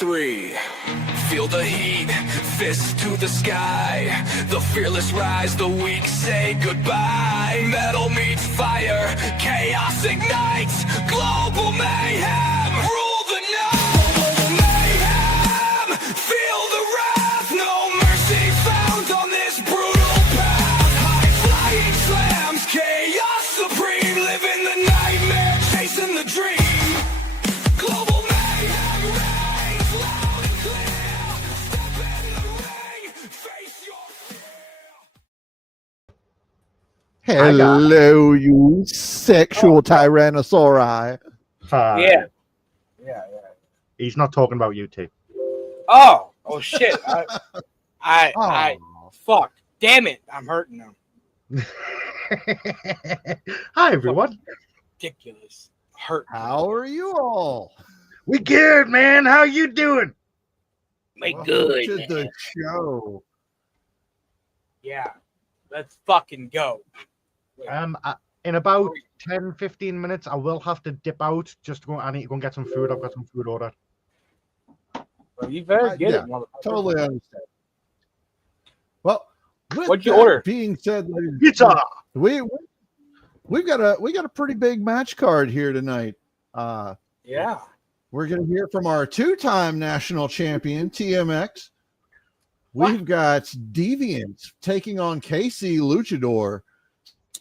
3. Feel the heat, fists to the sky. The fearless rise, the weak say goodbye. Metal meets fire, chaos ignites. Global mayhem, rule the night. Mayhem, feel the wrath. No mercy found on this brutal path. High flying slams, chaos supreme. Living the nightmare, chasing the dream. Global mayhem reigns loud and clear. Step in the ring, face your fear. Hello, you sexual tyrannosauri. Yeah. He's not talking about you two. Oh shit. I Oh. fuck. Damn it. I'm hurting them. Hi, everyone. Ridiculous. Hurt. How are you all? We good, man. How you doing? Make Welcome good. to man. the show. Yeah. Let's fucking go. In about 10, 15 minutes, I will have to dip out. Just to go. I need to go and get some food. I've got some food ordered. Well, you better get Yeah, it, motherfucker. Totally understand. Well, with What'd you that order? being said, ladies and Pizza. we've got a pretty big match card here tonight. Yeah. We're going to hear from our two-time national champion, TMX. We've got Deviant taking on KC Luchador.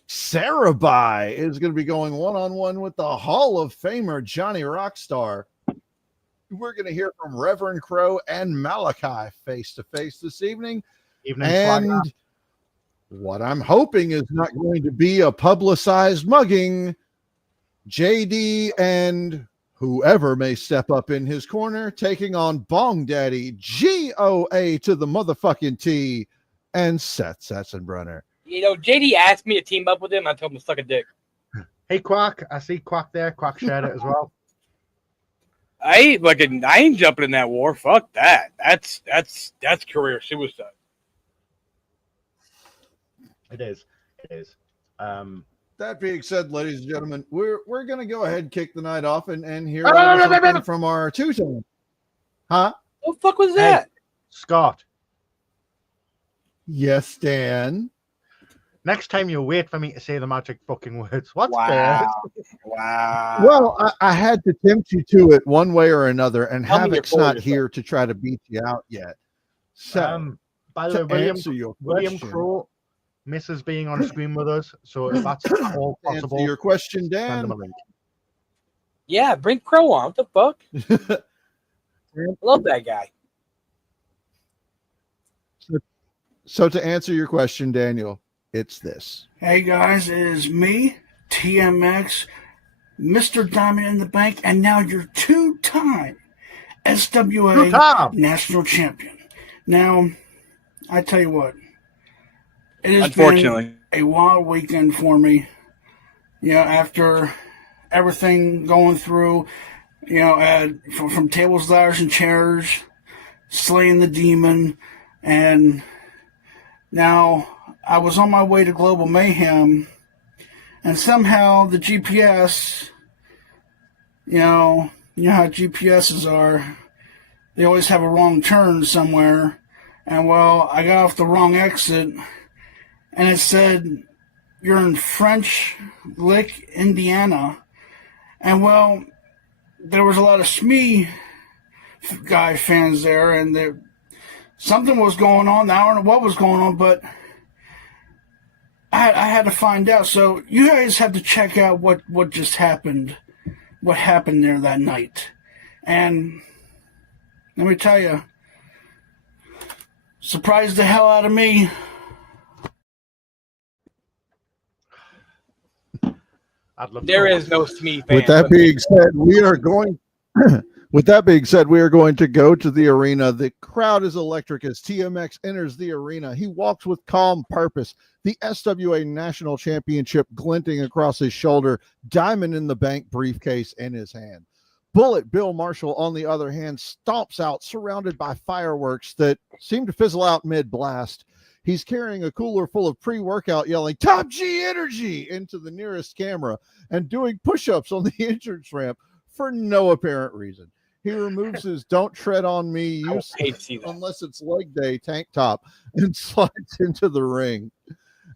Sarabai is going to be going one-on-one with the Hall of Famer, Johnny Rockstar. We're going to hear from Reverend Crow and Malachi face-to-face this evening. And what I'm hoping is not going to be a publicized mugging. JD and whoever may step up in his corner, taking on Bong Daddy, GOA to the motherfucking T, and Seth Sessenbrunner. You know, JD asked me to team up with him. I told him to suck a dick. Hey, Quack. I see Quack there. Quack shared it as well. I ain't jumping in that war. Fuck that. That's career suicide. It is. That being said, ladies and gentlemen, we're going to go ahead and kick the night off and hear no, something from our two-time. Huh? What the fuck was that? Scott. Yes, Dan. Next time you wait for me to say the magic fucking words. What's Wow. Wow. Well, I had to tempt you to it one way or another, and Tell me your Havoc's not forward here to try to beat you out yet. So, By to the way, answer your William question, Crow misses being on screen with us, so if that's at all to answer possible, your question, send him Dan. a link. Yeah, bring Crow on. What the fuck? Love that guy. So to answer your question, Daniel, it's this. Hey guys, it is me, TMX, Mr. Diamond in the Bank, and now your two-time SWA Two-time. national champion. Now, I tell you what, it has Unfortunately. been a wild weekend for me. You know, after everything going through, you know, from tables, ladders, and chairs, slaying the demon, and now I was on my way to Global Mayhem, and somehow the GPS, you know how GPSs are, they always have a wrong turn somewhere, and well, I got off the wrong exit, and it said, you're in French Lick, Indiana, and well, there was a lot of Smee guy fans there, and something was going on. I don't know what was going on, but I had to find out. So you guys have to check out what just happened, what happened there that night. And let me tell you, surprised the hell out of me. There is no Smee fan. With that being said, we are going. With that being said, we are going to go to the arena. The crowd is electric as TMX enters the arena. He walks with calm purpose, the SWA National Championship glinting across his shoulder, diamond in the bank briefcase in his hand. Bullet Bill Marshall, on the other hand, stomps out surrounded by fireworks that seem to fizzle out mid-blast. He's carrying a cooler full of pre-workout, yelling, "Top G Energy!" into the nearest camera and doing push-ups on the entrance ramp for no apparent reason. He removes his "Don't tread on me" I would useless hate to see that. unless it's leg day tank top and slides into the ring.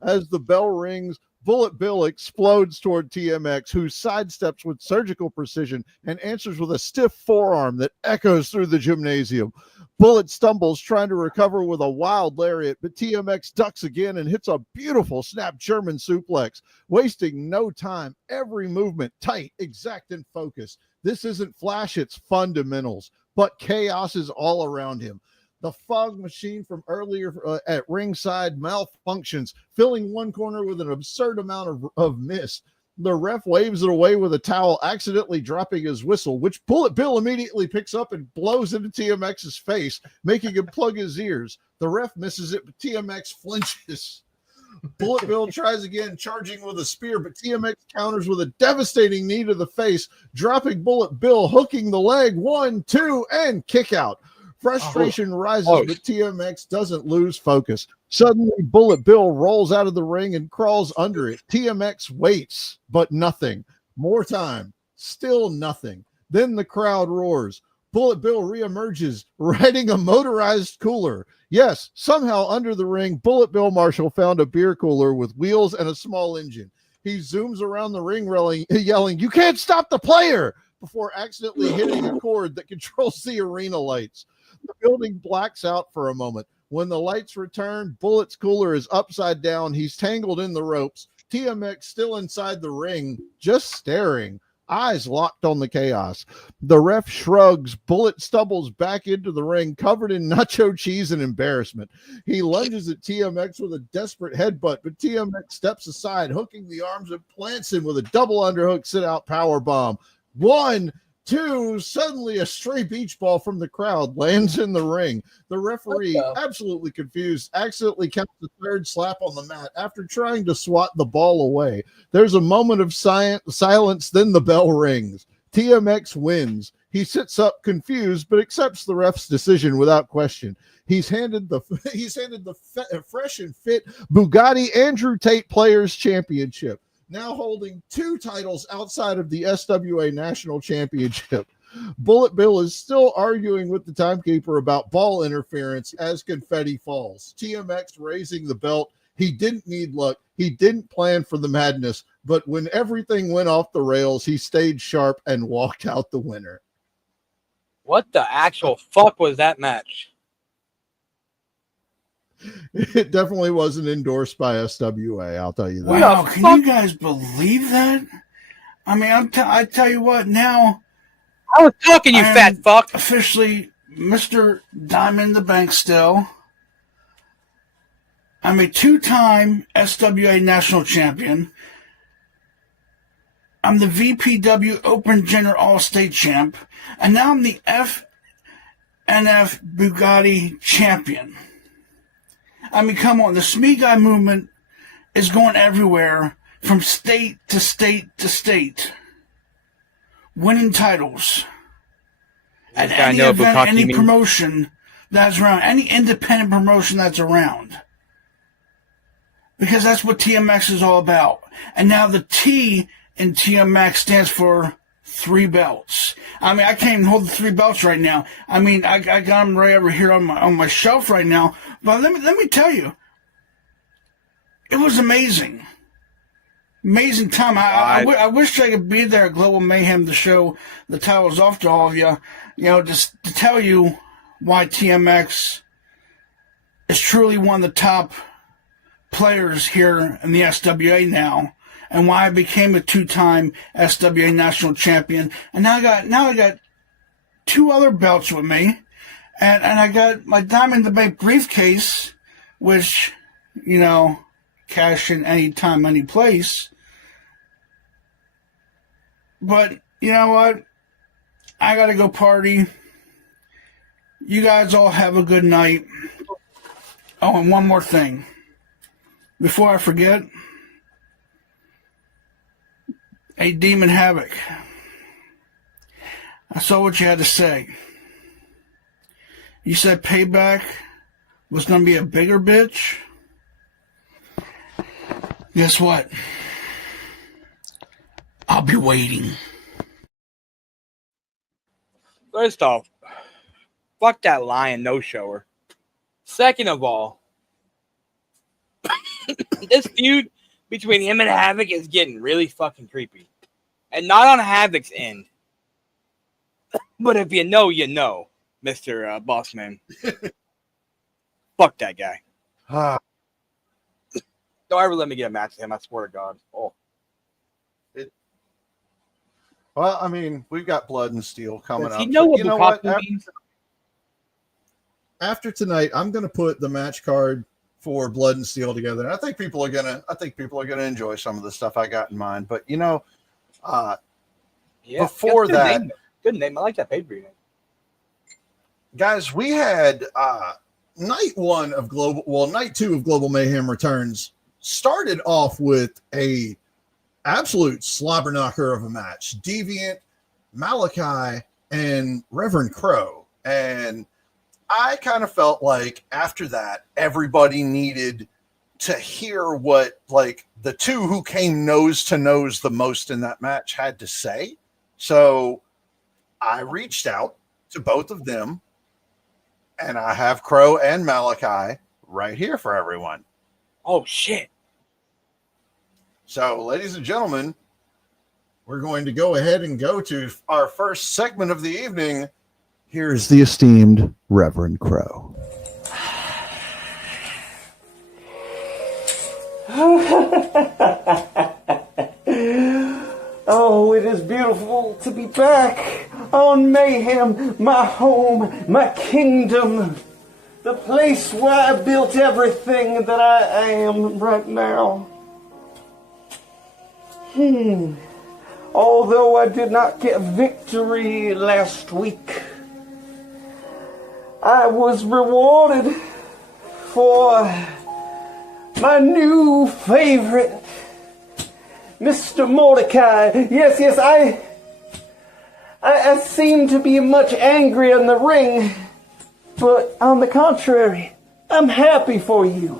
As the bell rings, Bullet Bill explodes toward TMX, who sidesteps with surgical precision and answers with a stiff forearm that echoes through the gymnasium. Bullet stumbles, trying to recover with a wild lariat, but TMX ducks again and hits a beautiful snap German suplex, wasting no time. Every movement tight, exact, and focused. This isn't Flash, it's fundamentals, but chaos is all around him. The fog machine from earlier at ringside malfunctions, filling one corner with an absurd amount of mist. The ref waves it away with a towel, accidentally dropping his whistle, which Bullet Bill immediately picks up and blows into TMX's face, making him plug his ears. The ref misses it, but TMX flinches. Bullet Bill tries again, charging with a spear, but TMX counters with a devastating knee to the face, dropping Bullet Bill, hooking the leg. 1, 2, and kick out. Frustration rises, but TMX doesn't lose focus. Suddenly, Bullet Bill rolls out of the ring and crawls under it. TMX waits, but nothing. More time, still nothing. Then the crowd roars. Bullet Bill reemerges, riding a motorized cooler. Yes, somehow under the ring, Bullet Bill Marshall found a beer cooler with wheels and a small engine. He zooms around the ring yelling, "You can't stop the player!" before accidentally hitting a cord that controls the arena lights. The building blacks out for a moment. When the lights return, Bullet's cooler is upside down. He's tangled in the ropes. TMX still inside the ring, just staring, eyes locked on the chaos. The ref shrugs. Bullet stumbles back into the ring, covered in nacho cheese and embarrassment. He lunges at TMX with a desperate headbutt, but TMX steps aside, hooking the arms and plants him with a double underhook sit-out power bomb. 1, 2, suddenly a stray beach ball from the crowd lands in the ring. The referee, absolutely confused, accidentally counts the third slap on the mat after trying to swat the ball away. There's a moment of silence, then the bell rings. TMX wins. He sits up confused, but accepts the ref's decision without question. He's handed the fresh and fit Bugatti Andrew Tate Players Championship, now holding 2 titles outside of the SWA National Championship. Bullet Bill is still arguing with the timekeeper about ball interference as confetti falls. TMX raising the belt. He didn't need luck. He didn't plan for the madness. But when everything went off the rails, he stayed sharp and walked out the winner. What the actual fuck was that match? It definitely wasn't endorsed by SWA, I'll tell you that. Wow, can you guys believe that? I mean, I tell you what, now I was talking, you fat fuck. Officially Mr. Diamond in the Bank still. I'm a 2-time SWA national champion. I'm the VPW Open Gender All-State champ. And now I'm the FNF Bugatti champion. I mean, come on, the SME Guy movement is going everywhere from state to state to state, winning titles at any event, any promotion that's around, any independent promotion that's around. Because that's what TMX is all about. And now the T in TMX stands for 3 belts. I mean, I can't even hold the 3 belts right now. I mean, I got them right over here on my shelf right now. But let me tell you, it was amazing. Amazing time. I wish I could be there at Global Mayhem to show the titles off to all of you. You know, just to tell you why TMX is truly one of the top players here in the SWA now, and why I became a 2-time SWA national champion. And now I got 2 other belts with me, and I got my Diamond in the Bank briefcase, which, you know, cash in any time, any place. But you know what? I gotta go party. You guys all have a good night. Oh, and one more thing. Before I forget, hey, Demon Havoc, I saw what you had to say. You said Payback was going to be a bigger bitch. Guess what? I'll be waiting. There First off, fuck that lion no-shower. Second of all, this feud between him and Havoc is getting really fucking creepy. And not on Havoc's end. But if you know, you know, Mr. Bossman. Fuck that guy. Don't ever let me get a match with him, I swear to God. Oh. Well, I mean, we've got Blood and Steel coming Does up. he know what you know what? Bukaku means? After tonight, I'm going to put the match card for Blood and Steel together. And I think people are gonna enjoy some of the stuff I got in mind. But you know, before that, good name. I like that pay-per-view name. Guys, we had night two of Global Mayhem Returns started off with a absolute slobber knocker of a match. Deviant, Malachi, and Reverend Crow. And I kind of felt like after that, everybody needed to hear what like the two who came nose to nose the most in that match had to say. So I reached out to both of them, and I have Crow and Malachi right here for everyone. Oh, shit. So, ladies and gentlemen, we're going to go ahead and go to our first segment of the evening. Here's the esteemed Reverend Crow. Oh, it is beautiful to be back on Mayhem, my home, my kingdom, the place where I built everything that I am right now. Although I did not get victory last week, I was rewarded for my new favorite, Mr. Mordecai. Yes, I seem to be much angry in the ring, but on the contrary, I'm happy for you.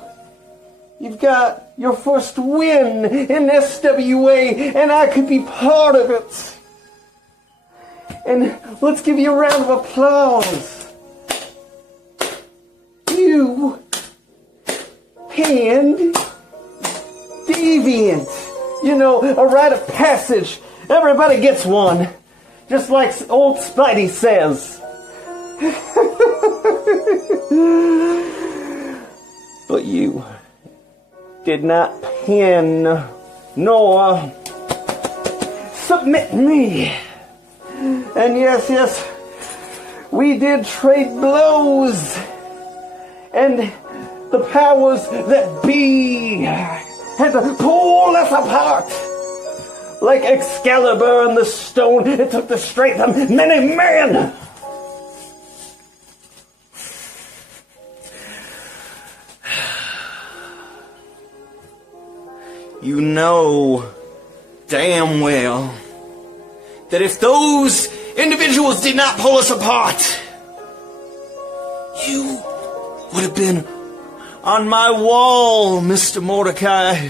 You've got your first win in SWA, and I could be part of it. And let's give you a round of applause. You and Deviant. You know, a rite of passage. Everybody gets one. Just like old Spidey says. But you did not pin nor submit me. And yes, we did trade blows. And the powers that be had to pull us apart. Like Excalibur and the stone, it took the strength of many men. You know damn well that if those individuals did not pull us apart, you would have been on my wall, Mr. Mordecai.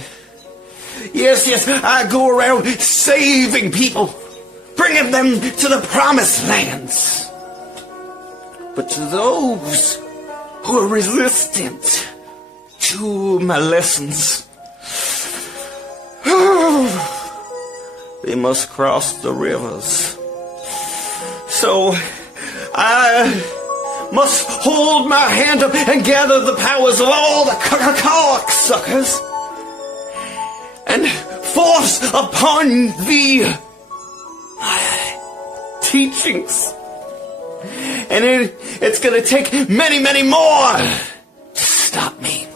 Yes, I go around saving people, bringing them to the promised lands. But to those who are resistant to my lessons, they must cross the rivers. So I must hold my hand up and gather the powers of all the cocksuckers and force upon thee my teachings. And it's going to take many, many more to stop me.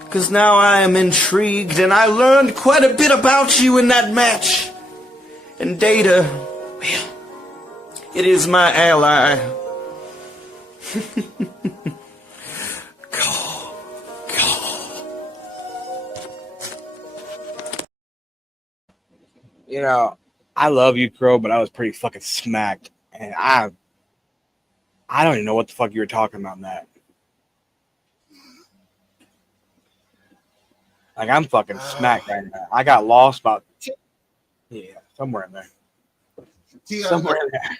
Because now I am intrigued, and I learned quite a bit about you in that match. And Data, well, it is my ally. Go. You know, I love you, Crow, but I was pretty fucking smacked. And I don't even know what the fuck you were talking about in that. Like, I'm fucking smacked right now. I got lost about, somewhere in there. Somewhere in there.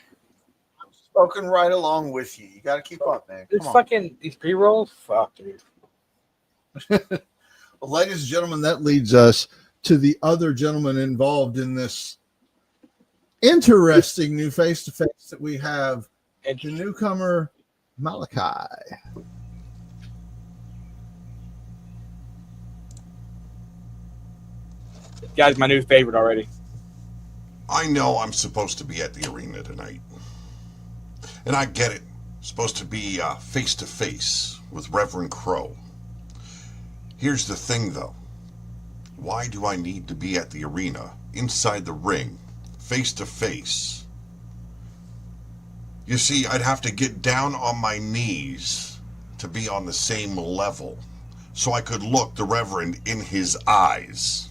smoking right along with you. You got to keep up, man. This Come on. fucking these pre-rolls, fuck, dude. Well, ladies and gentlemen, that leads us to the other gentleman involved in this interesting new face-to-face that we have, the newcomer, Malachi. This guy's my new favorite already. I know I'm supposed to be at the arena tonight. And I get it. Supposed to be face-to-face with Reverend Crow. Here's the thing, though. Why do I need to be at the arena, inside the ring, face-to-face? You see, I'd have to get down on my knees to be on the same level, so I could look the Reverend in his eyes.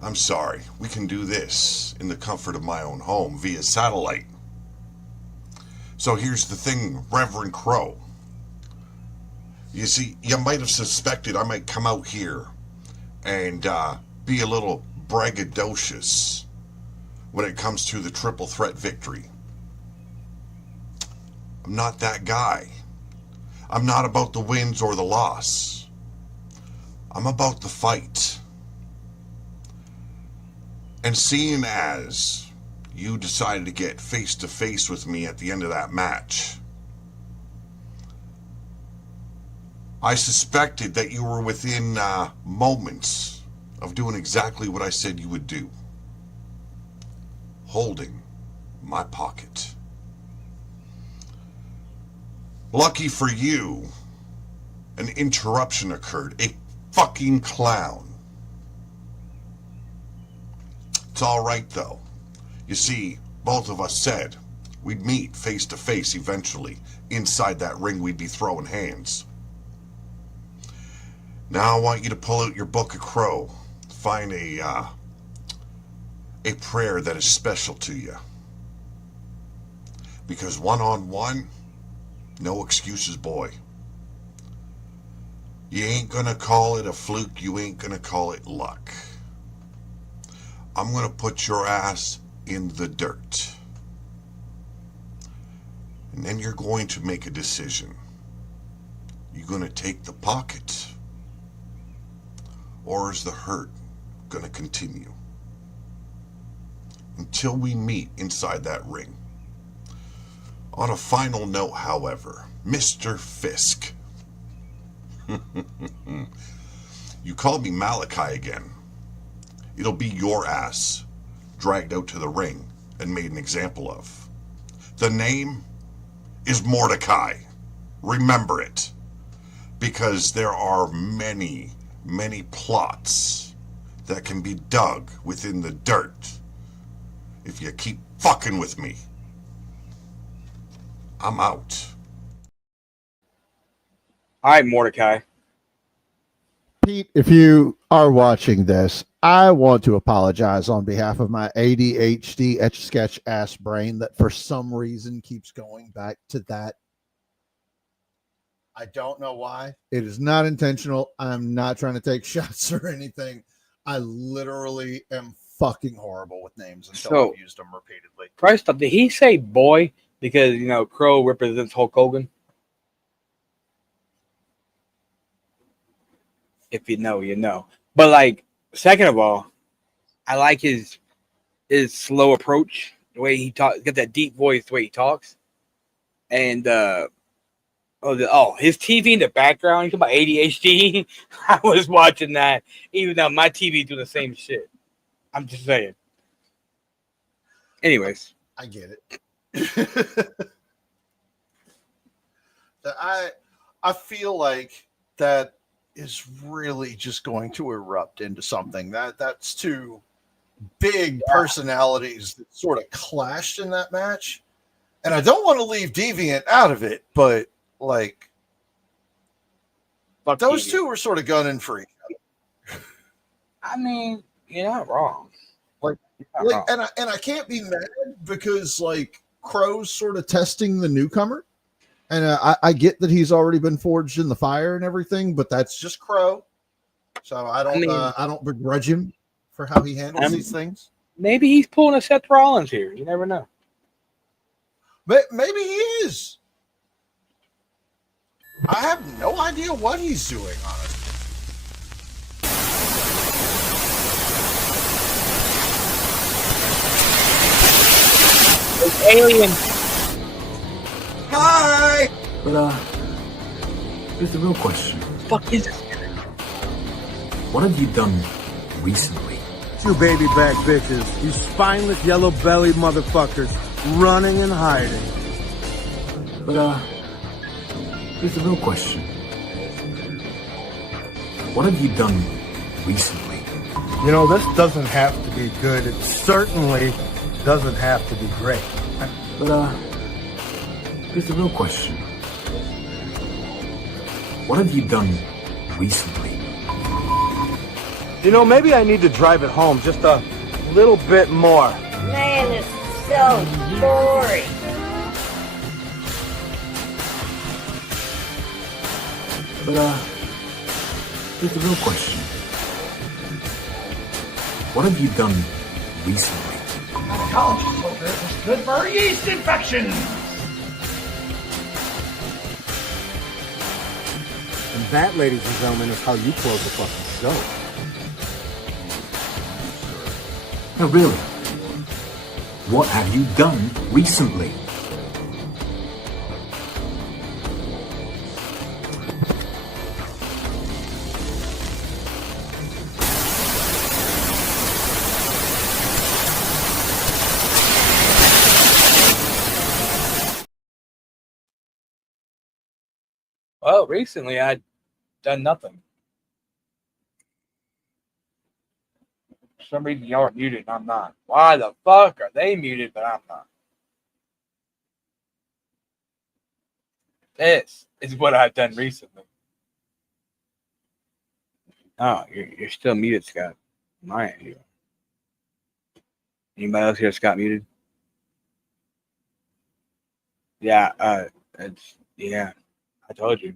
I'm sorry, we can do this in the comfort of my own home via satellite. So here's the thing, Reverend Crow. You see, you might have suspected I might come out here and be a little braggadocious when it comes to the triple threat victory. I'm not that guy. I'm not about the wins or the loss. I'm about the fight. And seeing as you decided to get face to face with me at the end of that match, I suspected that you were within moments of doing exactly what I said you would do. Holding my pocket. Lucky for you, an interruption occurred. A fucking clown. It's all right, though. You see, both of us said we'd meet face to face eventually. Inside that ring, we'd be throwing hands. Now I want you to pull out your book of Crow. Find a prayer that is special to you. Because one-on-one, no excuses, boy. You ain't gonna call it a fluke. You ain't gonna call it luck. I'm gonna put your ass in the dirt. And then you're going to make a decision. You're gonna take the pocket, or is the hurt gonna continue? Until we meet inside that ring. On a final note, however, Mr. Fisk. You called me Malachi again. It'll be your ass dragged out to the ring and made an example of. The name is Mordecai. Remember it. Because there are many, many plots that can be dug within the dirt if you keep fucking with me. I'm out. All right, Mordecai. Pete, if you are watching this, I want to apologize on behalf of my ADHD etch-sketch ass brain that for some reason keeps going back to that. I don't know why. It is not intentional. I'm not trying to take shots or anything. I literally am fucking horrible with names until I've used them repeatedly. First up, did he say boy because, you know, Crow represents Hulk Hogan? If you know, you know. But, like, second of all, I like his slow approach, the way he talks, got that deep voice, the way he talks. And, his TV in the background, you talking about ADHD? I was watching that, even though my TV doing the same shit. I'm just saying. Anyways. I get it. I feel like that is really just going to erupt into something. That's two big personalities that sort of clashed in that match. And I don't want to leave Deviant out of it, but like those two were sort of gunning for each other. I mean, you're not wrong. And I can't be mad because like Crow's sort of testing the newcomer. And I get that he's already been forged in the fire and everything, but that's just Crow. So I don't begrudge him for how he handles these things. Maybe he's pulling a Seth Rollins here. You never know. But maybe he is. I have no idea what he's doing, honestly. It's alien. Hi! But, here's the real question. Fuck is this? What have you done recently? You baby back bitches. You spineless yellow bellied motherfuckers running and hiding. But, here's the real question. What have you done recently? You know, this doesn't have to be good. It certainly doesn't have to be great. But, here's the real question. What have you done recently? You know, maybe I need to drive it home just a little bit more. Man, it's so boring. But, here's the real question. What have you done recently? Gynecologist told her it was good for yeast infections. And that, ladies and gentlemen, is how you close the fucking show. No, really. What have you done recently? Well, recently I'd done nothing. For some reason y'all are muted and I'm not. Why the fuck are they muted but I'm not? This is what I've done recently. Oh, you're still muted, Scott. My end. Anybody else here, Scott, muted? Yeah, yeah. I told you.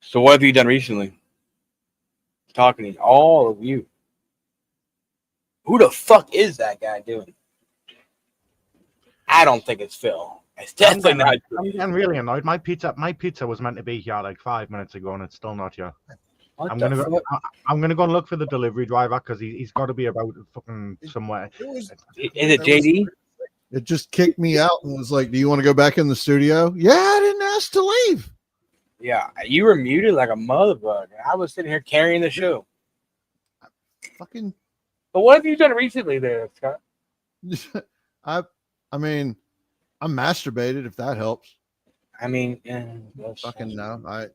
So what have you done recently? Talking to all of you. Who the fuck is that guy doing? I don't think it's Phil. It's definitely not. I'm getting really annoyed. My pizza was meant to be here like 5 minutes ago, and it's still not here. I'm gonna go and look for the delivery driver because he's got to be about fucking somewhere. Is it JD? It just kicked me out and was like, "Do you want to go back in the studio?" Yeah, I didn't ask to leave. Yeah, you were muted like a motherfucker. I was sitting here carrying the show. Fucking. But what have you done recently there, Scott? I mean, I'm masturbated if that helps. I mean, fucking no. I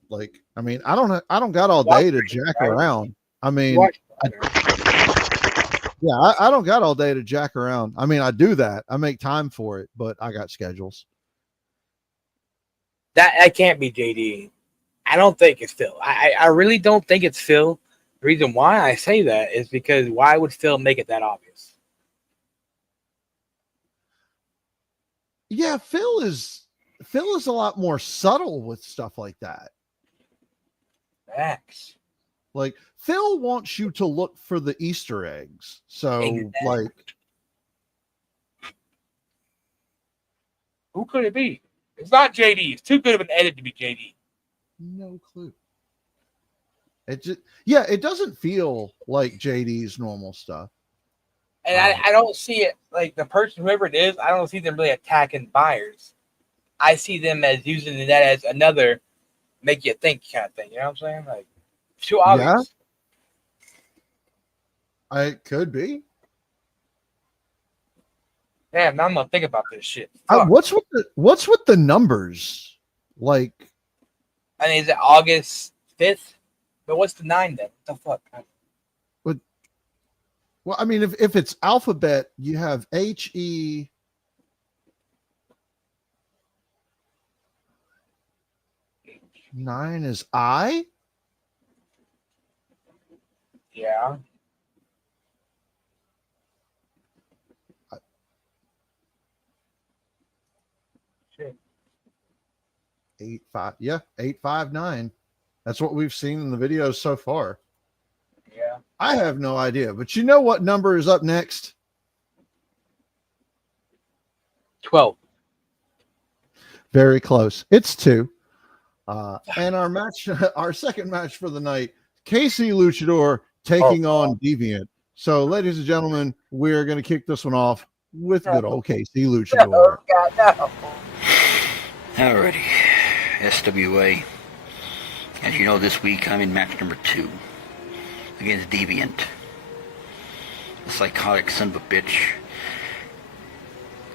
don't got all day to jack around. I mean, I don't got all day to jack around. I mean, I do that. I make time for it, but I got schedules. That can't be JD. I don't think it's Phil. I really don't think it's Phil. The reason why I say that is because why would Phil make it that obvious? Yeah, Phil is a lot more subtle with stuff like that. Facts. Like Phil wants you to look for the Easter eggs. So like, who could it be? It's not JD. It's too good of an edit to be JD. No clue. It doesn't feel like JD's normal stuff. And I don't see it like the person, whoever it is, I don't see them really attacking buyers. I see them as using that as another make you think kind of thing. You know what I'm saying? Like, too obvious. Yeah. It could be. Damn, now I'm gonna think about this shit. What's with the numbers? Like, I mean, is it August 5th? But what's the 9 then? What the fuck? Well, I mean, if it's alphabet, you have HE. Nine is I. Yeah. Shit. 8-5. Yeah, 859. That's what we've seen in the videos so far. Yeah. I have no idea, but you know what number is up next? 12. Very close. It's 2. And our match, our second match for the night, Casey Luchador taking on Deviant. So, ladies and gentlemen, we're going to kick this one off with good old Casey Luchador. Alrighty, SWA. As you know, this week I'm in match number 2 against Deviant, a psychotic son of a bitch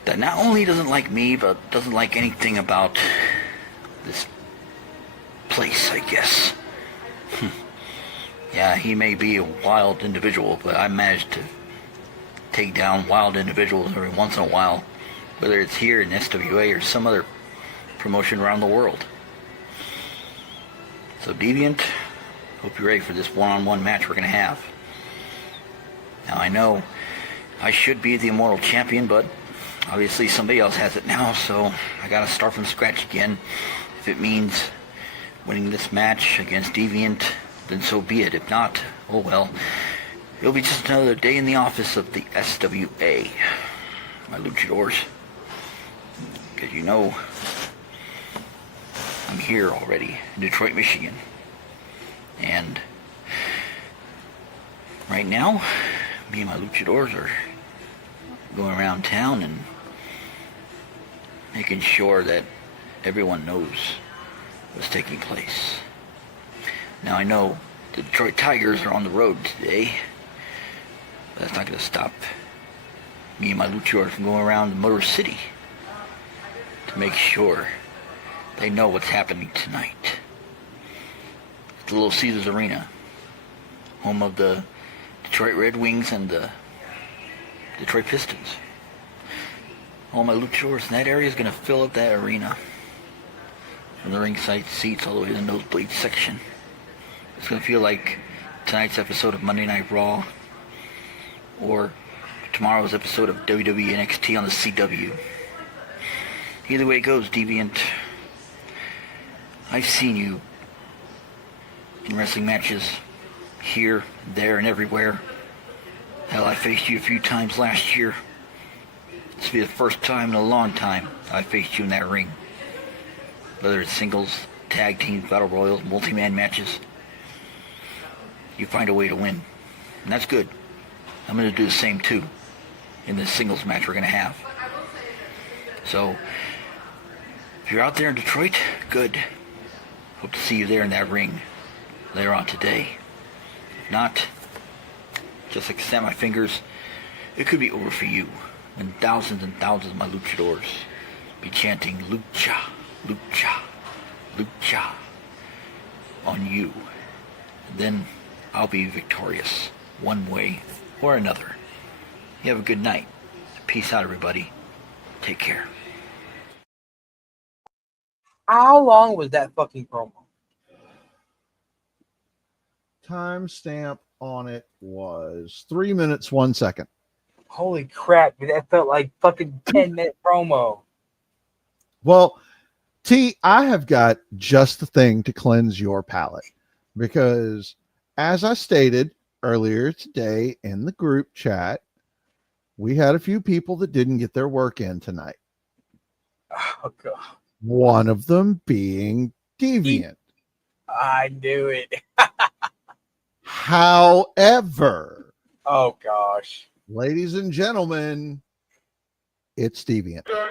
that not only doesn't like me, but doesn't like anything about this place, I guess. Yeah, he may be a wild individual, but I managed to take down wild individuals every once in a while, whether it's here in SWA or some other promotion around the world. So Deviant, hope you're ready for this one-on-one match we're going to have. Now I know I should be the Immortal Champion, but obviously somebody else has it now, so I got to start from scratch again. If it means winning this match against Deviant, then so be it. If not, oh well. It'll be just another day in the office of the SWA, my luchadors. Because you know, I'm here already in Detroit, Michigan. And right now, me and my luchadors are going around town and making sure that everyone knows what's taking place. Now I know the Detroit Tigers are on the road today, but that's not going to stop me and my luchadors from going around the Motor City to make sure they know what's happening tonight. It's the Little Caesars Arena, home of the Detroit Red Wings and the Detroit Pistons. All my luchadors in that area is going to fill up that arena, from the ringside seats all the way to the nosebleed section. It's going to feel like tonight's episode of Monday Night Raw or tomorrow's episode of WWE NXT on the CW. Either way it goes, Deviant, I've seen you in wrestling matches here, there, and everywhere. Hell, I faced you a few times last year. This will be the first time in a long time I faced you in that ring. Whether it's singles, tag teams, battle royals, multi-man matches, you find a way to win. And that's good. I'm going to do the same too in this singles match we're going to have. So, if you're out there in Detroit, good. Hope to see you there in that ring later on today. If not, just like snap my fingers, it could be over for you when thousands and thousands of my luchadors be chanting lucha, lucha, lucha on you. And then I'll be victorious one way or another. You have a good night. Peace out, everybody. Take care. How long was that fucking promo? Timestamp on it was 3 minutes, 1 second. Holy crap, dude, that felt like fucking 10-minute promo. Well, T, I have got just the thing to cleanse your palate because, as I stated earlier today in the group chat, we had a few people that didn't get their work in tonight. Oh, God. One of them being Deviant. I knew it. However, oh, gosh. Ladies and gentlemen, it's Deviant. Go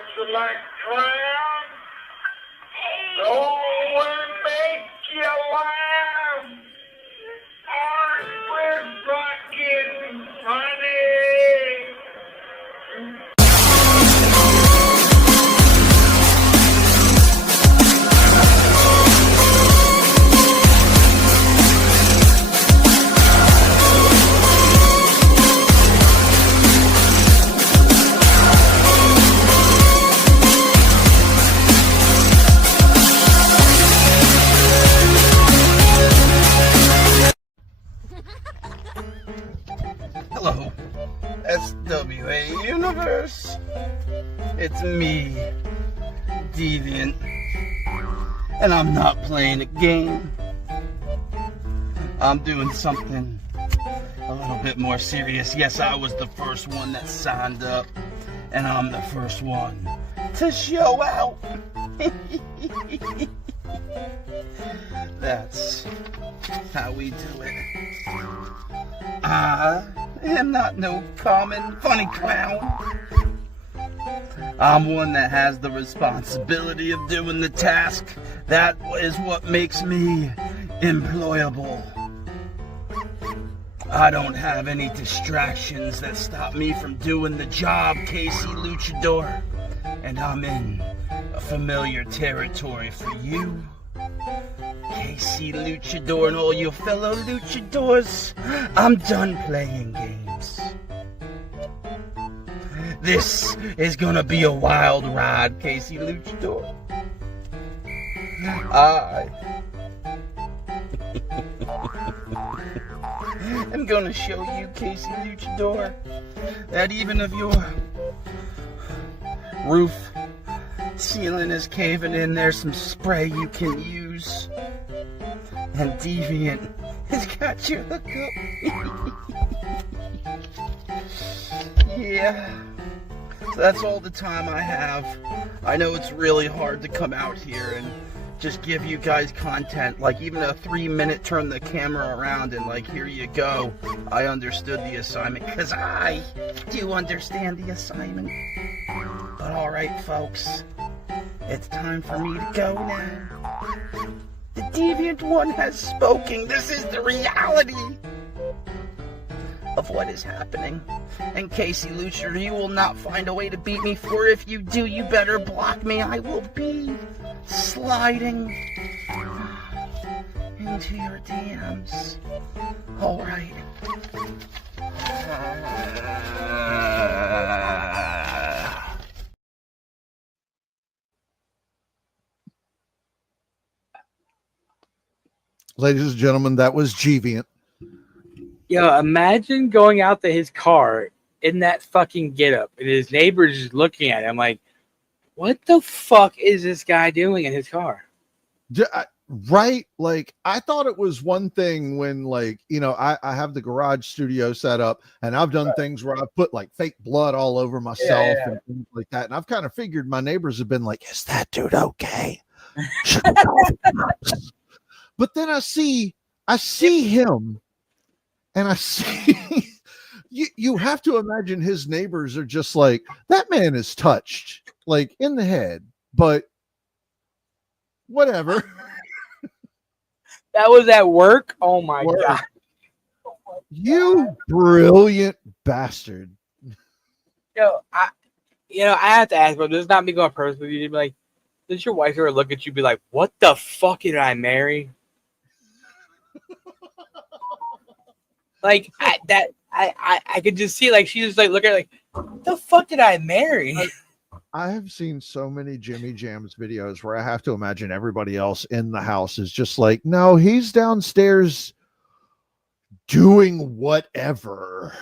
and make you laugh. Aren't we fucking funny? Hello, SWA Universe. It's me, Deviant, and I'm not playing a game. I'm doing something a little bit more serious. Yes, I was the first one that signed up, and I'm the first one to show out. That's how we do it. I am not no common funny clown. I'm one that has the responsibility of doing the task. That is what makes me employable. I don't have any distractions that stop me from doing the job, Casey Luchador. And I'm in a familiar territory for you, Casey Luchador, and all your fellow luchadors. I'm done playing games. This is gonna be a wild ride, Casey Luchador. I'm gonna show you, Casey Luchador, that even if your roof ceiling is caving in, there's some spray you can use. And Deviant has got your hookup. Yeah. So that's all the time I have. I know it's really hard to come out here and just give you guys content, like even a 3-minute turn the camera around and like, here you go. I understood the assignment, because I do understand the assignment. But alright folks, it's time for me to go now. The Deviant One has spoken. This is the reality of what is happening. And Casey Luchador, you will not find a way to beat me, for if you do, you better block me. I will be sliding into your DMs. Alright. Ladies and gentlemen, that was Deviant. Yo, imagine going out to his car in that fucking getup, and his neighbors just looking at him like, what the fuck is this guy doing in his car? Right? Like, I thought it was one thing when, like, you know, I have the garage studio set up, and I've done things where I've put like fake blood all over myself and things like that. And I've kind of figured my neighbors have been like, is that dude okay? But then I see him, and I see you have to imagine his neighbors are just like, that man is touched, like in the head, but whatever. That was at work? Oh my God. You brilliant bastard. I have to ask, but this is not me going personal with you. You'd be like, does your wife ever look at you and be like, what the fuck did I marry? Like, I could just see, like, she just like look at like, what the fuck did I marry? I have seen so many Jimmy Jams videos where I have to imagine everybody else in the house is just like, no, he's downstairs doing whatever.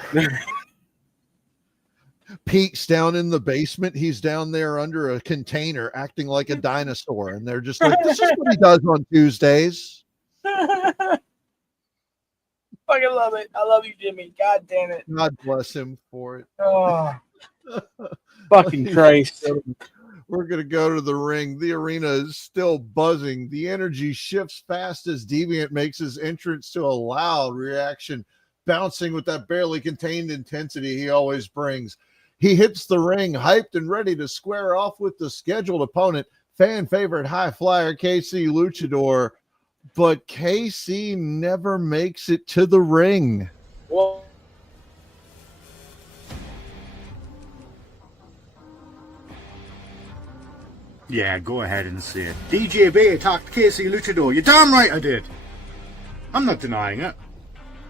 Pete's down in the basement. He's down there under a container acting like a dinosaur. And they're just like, this is what he does on Tuesdays. Fucking love it. I love you, Jimmy. God damn it. God bless him for it. Oh, fucking Christ. We're going to go to the ring. The arena is still buzzing. The energy shifts fast as Deviant makes his entrance to a loud reaction, bouncing with that barely contained intensity he always brings. He hits the ring, hyped and ready to square off with the scheduled opponent, fan favorite high flyer Casey Luchador. But KC never makes it to the ring. Well, yeah, go ahead and say it. DJB attacked Casey Luchador. You're damn right I did. I'm not denying it.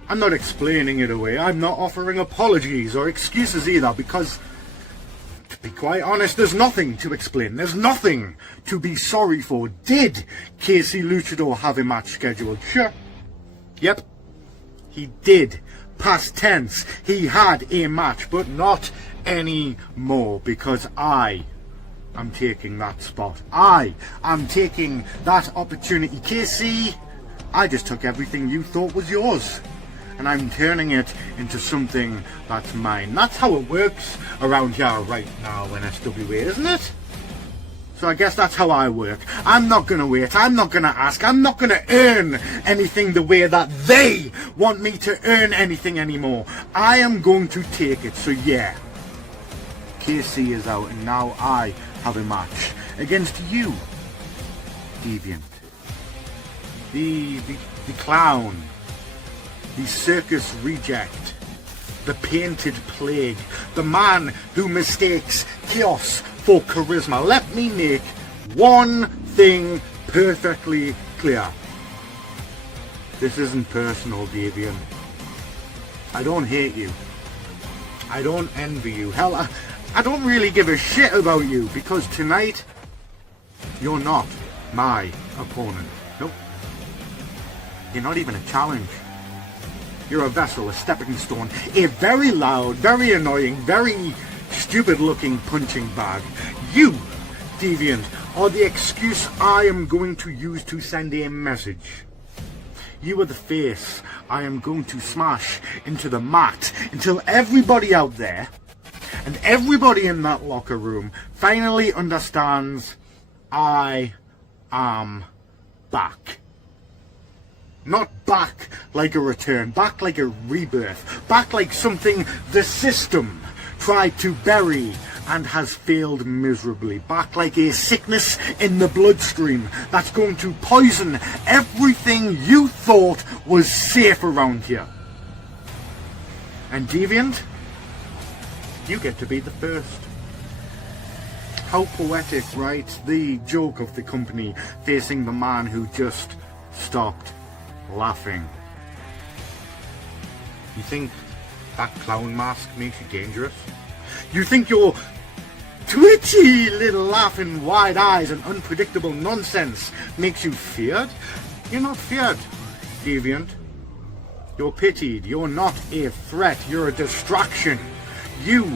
I'm not explaining it away. I'm not offering apologies or excuses either, because, to be quite honest, there's nothing to explain. There's nothing to be sorry for. Did Casey Luchador have a match scheduled? Sure. Yep. He did. Past tense. He had a match, but not anymore, because I am taking that spot. I am taking that opportunity. Casey, I just took everything you thought was yours, and I'm turning it into something that's mine. That's how it works around here right now in SWA, isn't it? So I guess that's how I work. I'm not gonna wait, I'm not gonna ask, I'm not gonna earn anything the way that they want me to earn anything anymore. I am going to take it, so yeah. KC is out and now I have a match against you, Deviant. The clown, the circus reject, the painted plague, the man who mistakes chaos for charisma. Let me make one thing perfectly clear. This isn't personal, Davian. I don't hate you. I don't envy you. Hell, I don't really give a shit about you, because tonight, you're not my opponent. Nope. You're not even a challenge. You're a vessel, a stepping stone, a very loud, very annoying, very stupid-looking punching bag. You, Deviant, are the excuse I am going to use to send a message. You are the face I am going to smash into the mat until everybody out there and everybody in that locker room finally understands I am back. Not back like a return, back like a rebirth, back like something the system tried to bury and has failed miserably, back like a sickness in the bloodstream that's going to poison everything you thought was safe around here. And Deviant, you get to be the first. How poetic, right? The joke of the company facing the man who just stopped laughing. You think that clown mask makes you dangerous? You think your twitchy little laughing wide eyes and unpredictable nonsense makes you feared? You're not feared, Deviant. You're pitied. You're not a threat. You're a distraction. You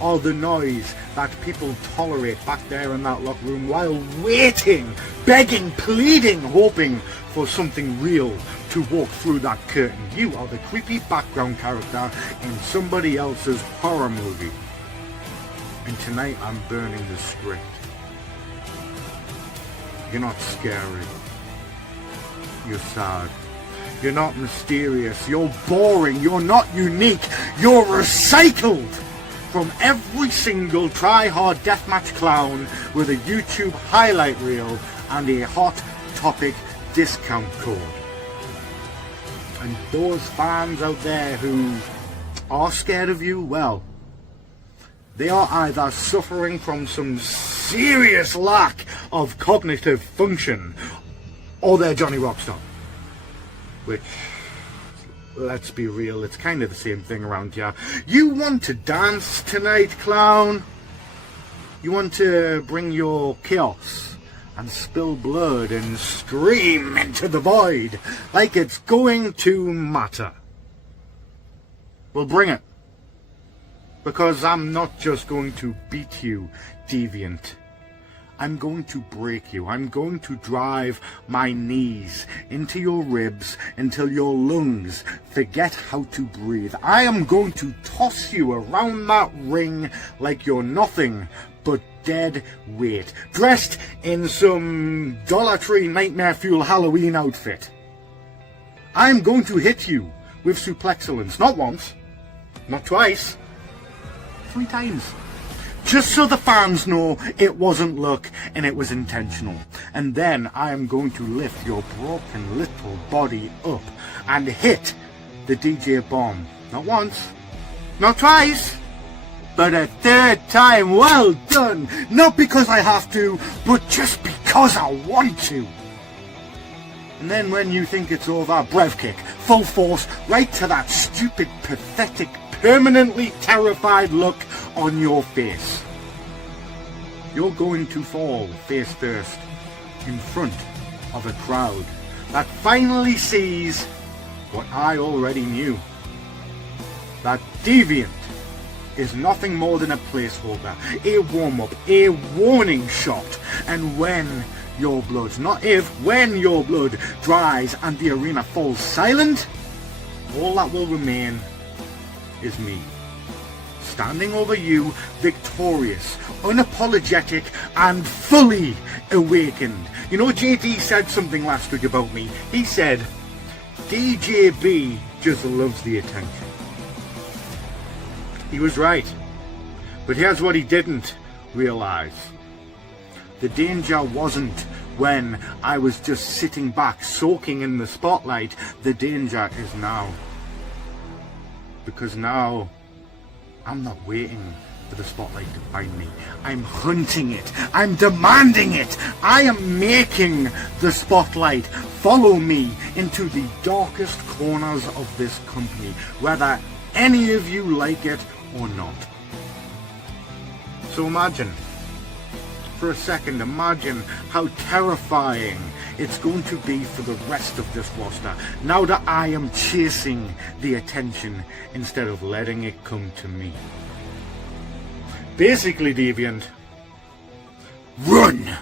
are the noise that people tolerate back there in that locker room while waiting, begging, pleading, hoping for something real to walk through that curtain. You are the creepy background character in somebody else's horror movie. And tonight I'm burning the script. You're not scary. You're sad. You're not mysterious. You're boring. You're not unique. You're recycled from every single try-hard deathmatch clown with a YouTube highlight reel and a hot topic discount code. And those fans out there who are scared of you, well, they are either suffering from some serious lack of cognitive function, or they're Johnny Rockstar. Which, let's be real, it's kind of the same thing around here. You want to dance tonight, clown? You want to bring your chaos and spill blood and scream into the void like it's going to matter? Well, bring it. Because I'm not just going to beat you, Deviant. I'm going to break you. I'm going to drive my knees into your ribs until your lungs forget how to breathe. I am going to toss you around that ring like you're nothing but dead weight, dressed in some Dollar Tree Nightmare Fuel Halloween outfit. I'm going to hit you with suplexcellence, not once, not twice, 3 times. Just so the fans know it wasn't luck and it was intentional. And then I am going to lift your broken little body up and hit the DJ bomb. Not once, not twice, but a 3rd time. Well done. Not because I have to, but just because I want to. And then when you think it's over, brev kick, full force, right to that stupid, pathetic, permanently terrified look on your face. You're going to fall face first in front of a crowd that finally sees what I already knew. That Deviant is nothing more than a placeholder, a warm-up, a warning shot. And when your blood, not if, when your blood dries and the arena falls silent, all that will remain is me, standing over you, victorious, unapologetic, and fully awakened. You know, JD said something last week about me. He said, DJB just loves the attention. He was right. But here's what he didn't realize. The danger wasn't when I was just sitting back, soaking in the spotlight. The danger is now. Because now, I'm not waiting for the spotlight to find me. I'm hunting it. I'm demanding it. I am making the spotlight follow me into the darkest corners of this company, whether any of you like it or not. So imagine, for a second, imagine how terrifying it's going to be for the rest of this roster now that I am chasing the attention instead of letting it come to me. Basically, Deviant, run!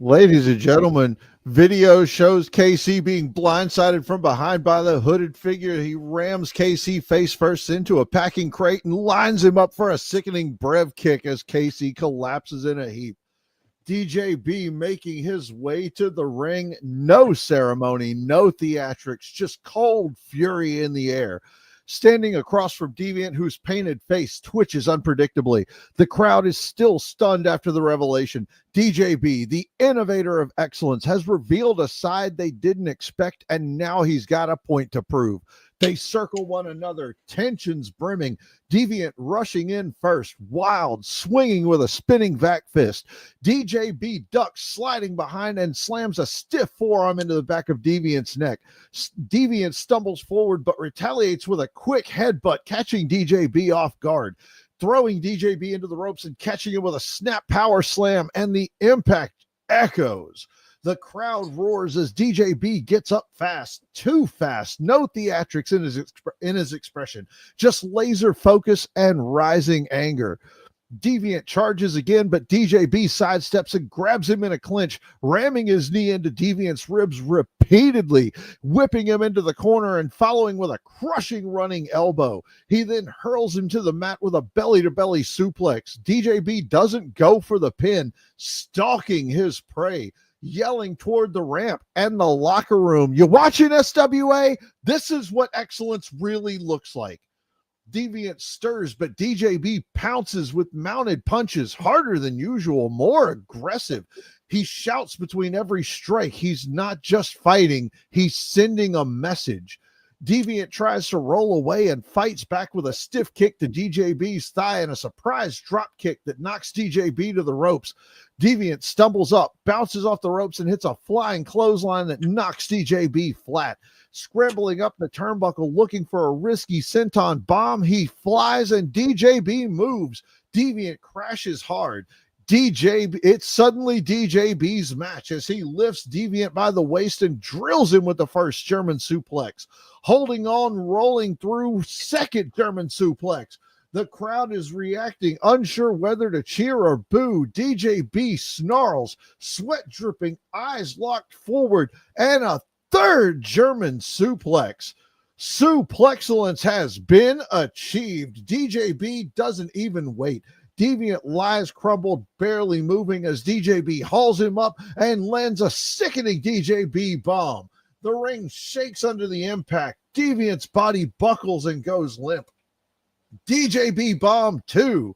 Ladies and gentlemen, video shows KC being blindsided from behind by the hooded figure. He rams KC face first into a packing crate and lines him up for a sickening brev kick as KC collapses in a heap. DJB making his way to the ring. No ceremony, no theatrics, just cold fury in the air. Standing across from Deviant, whose painted face twitches unpredictably. The crowd is still stunned after the revelation. DJB, the innovator of excellence, has revealed a side they didn't expect, and now he's got a point to prove. They circle one another, tensions brimming. Deviant rushing in first, wild, swinging with a spinning back fist. DJB ducks, sliding behind, and slams a stiff forearm into the back of Deviant's neck. Deviant stumbles forward, but retaliates with a quick headbutt, catching DJB off guard. Throwing DJB into the ropes and catching him with a snap power slam, and the impact echoes. The crowd roars as DJB gets up fast, too fast. No theatrics in his expression, just laser focus and rising anger. Deviant charges again, but DJB sidesteps and grabs him in a clinch, ramming his knee into Deviant's ribs repeatedly, whipping him into the corner and following with a crushing running elbow. He then hurls him to the mat with a belly-to-belly suplex. DJB doesn't go for the pin, stalking his prey, yelling toward the ramp and the locker room. You watching SWA? This is what excellence really looks like. Deviant stirs, but DJB pounces with mounted punches, harder than usual, more aggressive. He shouts between every strike. He's not just fighting, he's sending a message. Deviant tries to roll away and fights back with a stiff kick to DJB's thigh and a surprise drop kick that knocks DJB to the ropes. Deviant stumbles up, bounces off the ropes, and hits a flying clothesline that knocks DJB flat. Scrambling up the turnbuckle, looking for a risky senton bomb, he flies and DJB moves. Deviant crashes hard. It's suddenly DJB's match as he lifts Deviant by the waist and drills him with the first German suplex. Holding on, rolling through, second German suplex. The crowd is reacting, unsure whether to cheer or boo. DJB snarls, sweat dripping, eyes locked forward, and a third German suplex. Suplexcellence has been achieved. DJB doesn't even wait. Deviant lies crumbled, barely moving as DJB hauls him up and lands a sickening DJB bomb. The ring shakes under the impact. Deviant's body buckles and goes limp. DJB bomb 2.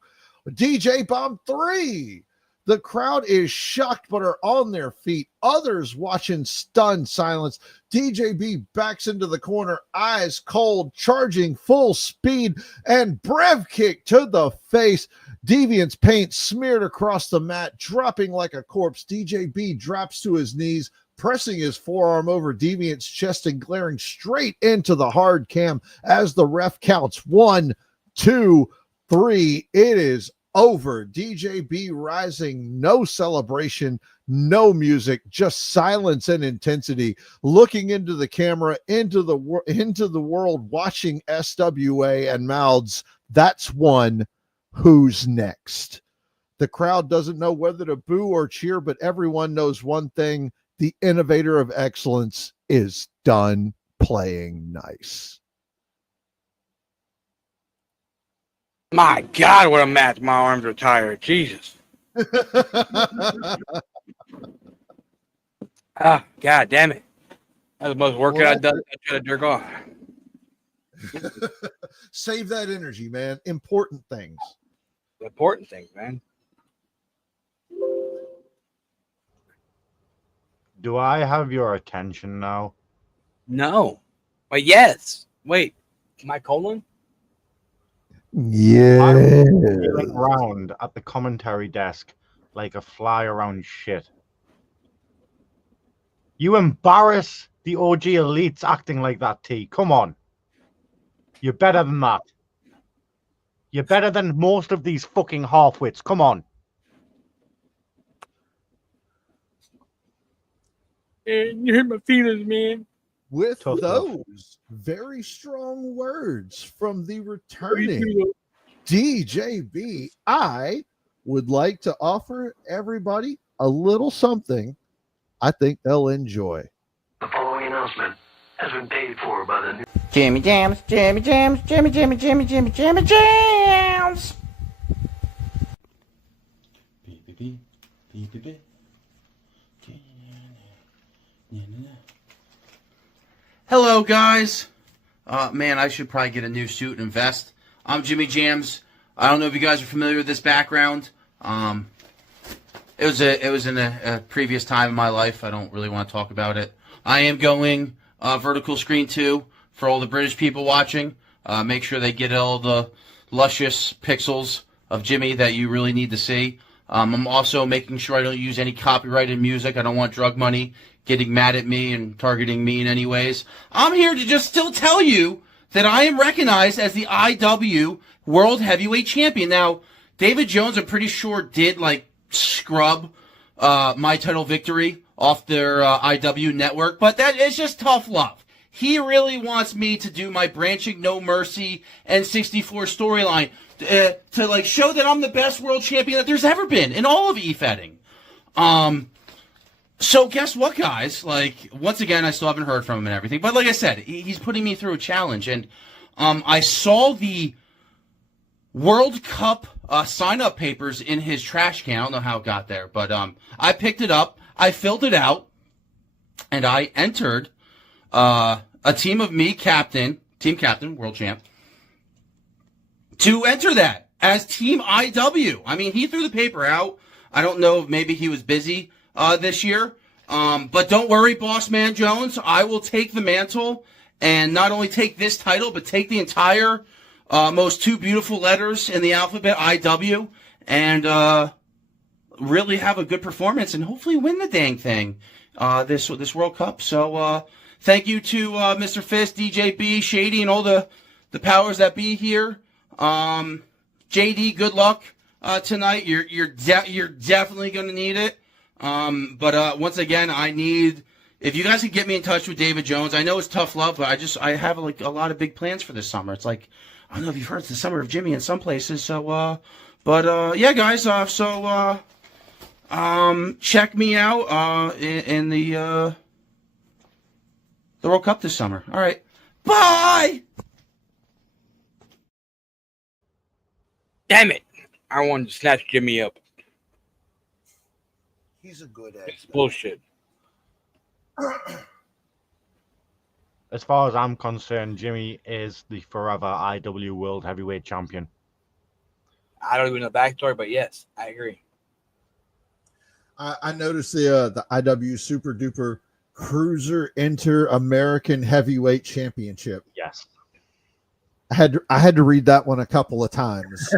DJ bomb 3. The crowd is shocked but are on their feet. Others watch in stunned silence. DJB backs into the corner, eyes cold, charging full speed, and brev kick to the face. Deviant's paint smeared across the mat, dropping like a corpse. DJB drops to his knees, pressing his forearm over Deviant's chest and glaring straight into the hard cam as the ref counts 1, 2, 3. It is over. DJB rising, no celebration, no music, just silence and intensity, looking into the camera, into the world, watching SWA, and mouths, That's one. Who's next? The crowd doesn't know whether to boo or cheer, but everyone knows one thing. The innovator of excellence is done playing nice. My God, what a match. My arms are tired. Jesus. Ah, God damn it. That's the most workout I've done. I try to jerk off. Save that energy, man. Important things. Important things, man. Do I have your attention now? No. But yes. Wait. My colon? Yeah. Feeling around at the commentary desk like a fly around shit. You embarrass the OG elites acting like that, T. Come on. You're better than that. You're better than most of these fucking half-wits. Come on. You hurt my feelings, man. With Tough those very strong words from the returning DJB, I would like to offer everybody a little something I think they'll enjoy. The following announcement has been paid for by the new Jimmy Jams, Jimmy Jams, Jimmy Jimmy Jimmy Jimmy Jimmy Jams. Hello, guys. Man, I should probably get a new suit and vest. I'm Jimmy Jams. I don't know if you guys are familiar with this background. It was in a previous time in my life. I don't really want to talk about it. I am going vertical screen too for all the British people watching. Make sure they get all the luscious pixels of Jimmy that you really need to see. I'm also making sure I don't use any copyrighted music. I don't want drug money getting mad at me and targeting me in any ways. I'm here to just still tell you that I am recognized as the IW World Heavyweight Champion. Now, David Jones, I'm pretty sure, did scrub my title victory off their IW network, but that is just tough love. He really wants me to do my Branching No Mercy N64 storyline to show that I'm the best world champion that there's ever been in all of e-fetting. So guess what, guys? Once again, I still haven't heard from him and everything, but like I said, he's putting me through a challenge, and I saw the World Cup sign-up papers in his trash can. I don't know how it got there, but I picked it up, I filled it out, and I entered a team of me, team captain, world champ, to enter that as Team IW. I mean, he threw the paper out. I don't know if maybe he was busy this year, but don't worry, Boss Man Jones. I will take the mantle and not only take this title, but take the entire most two beautiful letters in the alphabet, IW, and really have a good performance and hopefully win the dang thing this World Cup. So thank you to Mr. Fist, DJB, Shady, and all the powers that be here. JD, good luck tonight. You're definitely going to need it. But once again, if you guys could get me in touch with David Jones. I know it's tough love, but I have a lot of big plans for this summer. It's I don't know if you've heard, it's the summer of Jimmy in some places. So, yeah, guys. Check me out in the World Cup this summer. All right, bye. Damn it. I wanted to snatch Jimmy up. He's a good egg. It's bullshit. As far as I'm concerned, Jimmy is the forever IW World Heavyweight Champion. I don't even know the backstory, but yes, I agree. I noticed the IW Super Duper Cruiser Inter American Heavyweight Championship. Yes. I had to read that one a couple of times.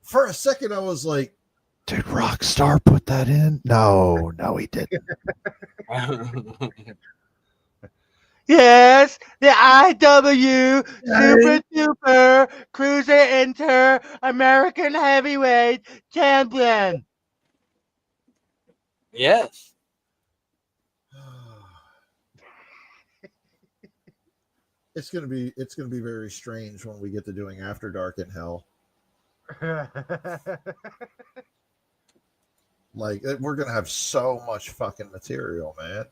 For a second, I was like, did Rockstar put that in? No, he didn't. Yes, the IW Super Duper Cruiser Inter American Heavyweight Champion. Yes. It's gonna be very strange when we get to doing After Dark in Hell. Like we're gonna have so much fucking material, man.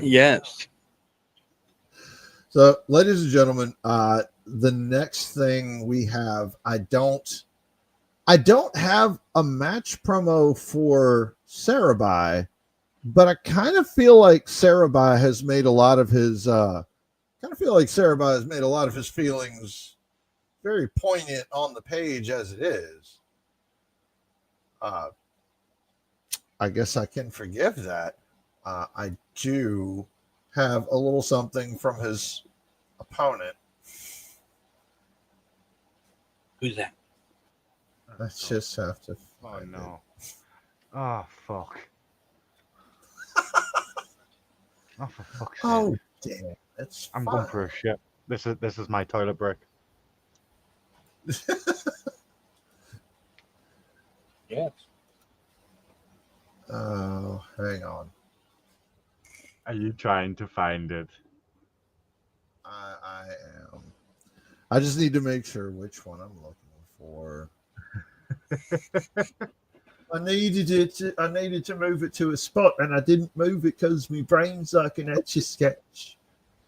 Yes. So, ladies and gentlemen, the next thing we have, I don't have a match promo for Sarabai, but I kind of feel like Sarabai has made a lot of his feelings very poignant on the page as it is. I guess I can forgive that. I do have a little something from his opponent. Who's that? I just have to. Oh no! Oh fuck! Oh for fuck's sake! Oh damn! I'm going for a shit. This is my toilet break. Yes. Oh, hang on. Are you trying to find it? I am. I just need to make sure which one I'm looking for. I needed to move it to a spot, and I didn't move it because my brain's like an Etch a Sketch.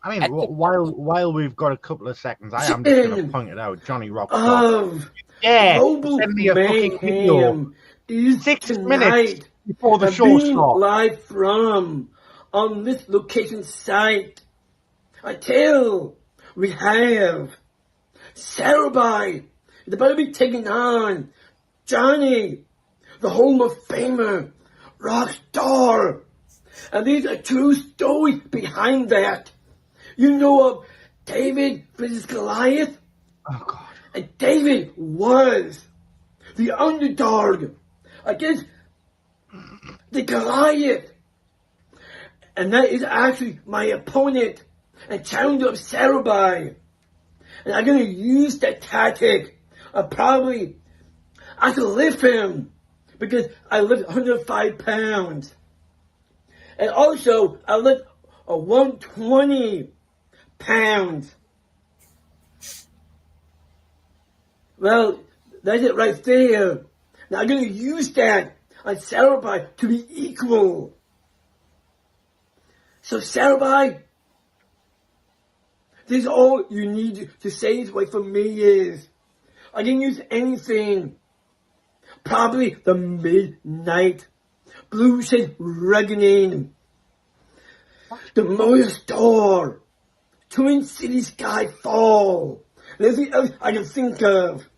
I mean, while we've got a couple of seconds, I am just going to point it out. Johnny Rockstar. Yeah, Global send me a fucking video. Mayhem is 6 tonight minutes before the show being starts. live from on this location site. Until we have Sarabai is about to be taking on Johnny, the Hall of Famer, Rockstar. And these are true stories behind that. You know of David versus Goliath? Oh, God. And David was the underdog against the Goliath. And that is actually my opponent and challenger of Sarabai. And I'm going to use that tactic of probably, I can lift him because I lift 105 pounds. And also, I lift 120 pounds. Well, that's it right there. Now I'm going to use that on Sarabai to be equal. So Sarabai, this is all you need to say this way for me is, I can use anything. Probably the Midnight Blues and Reckoning, the Motor Store, Twin Cities Skyfall, and everything else I can think of.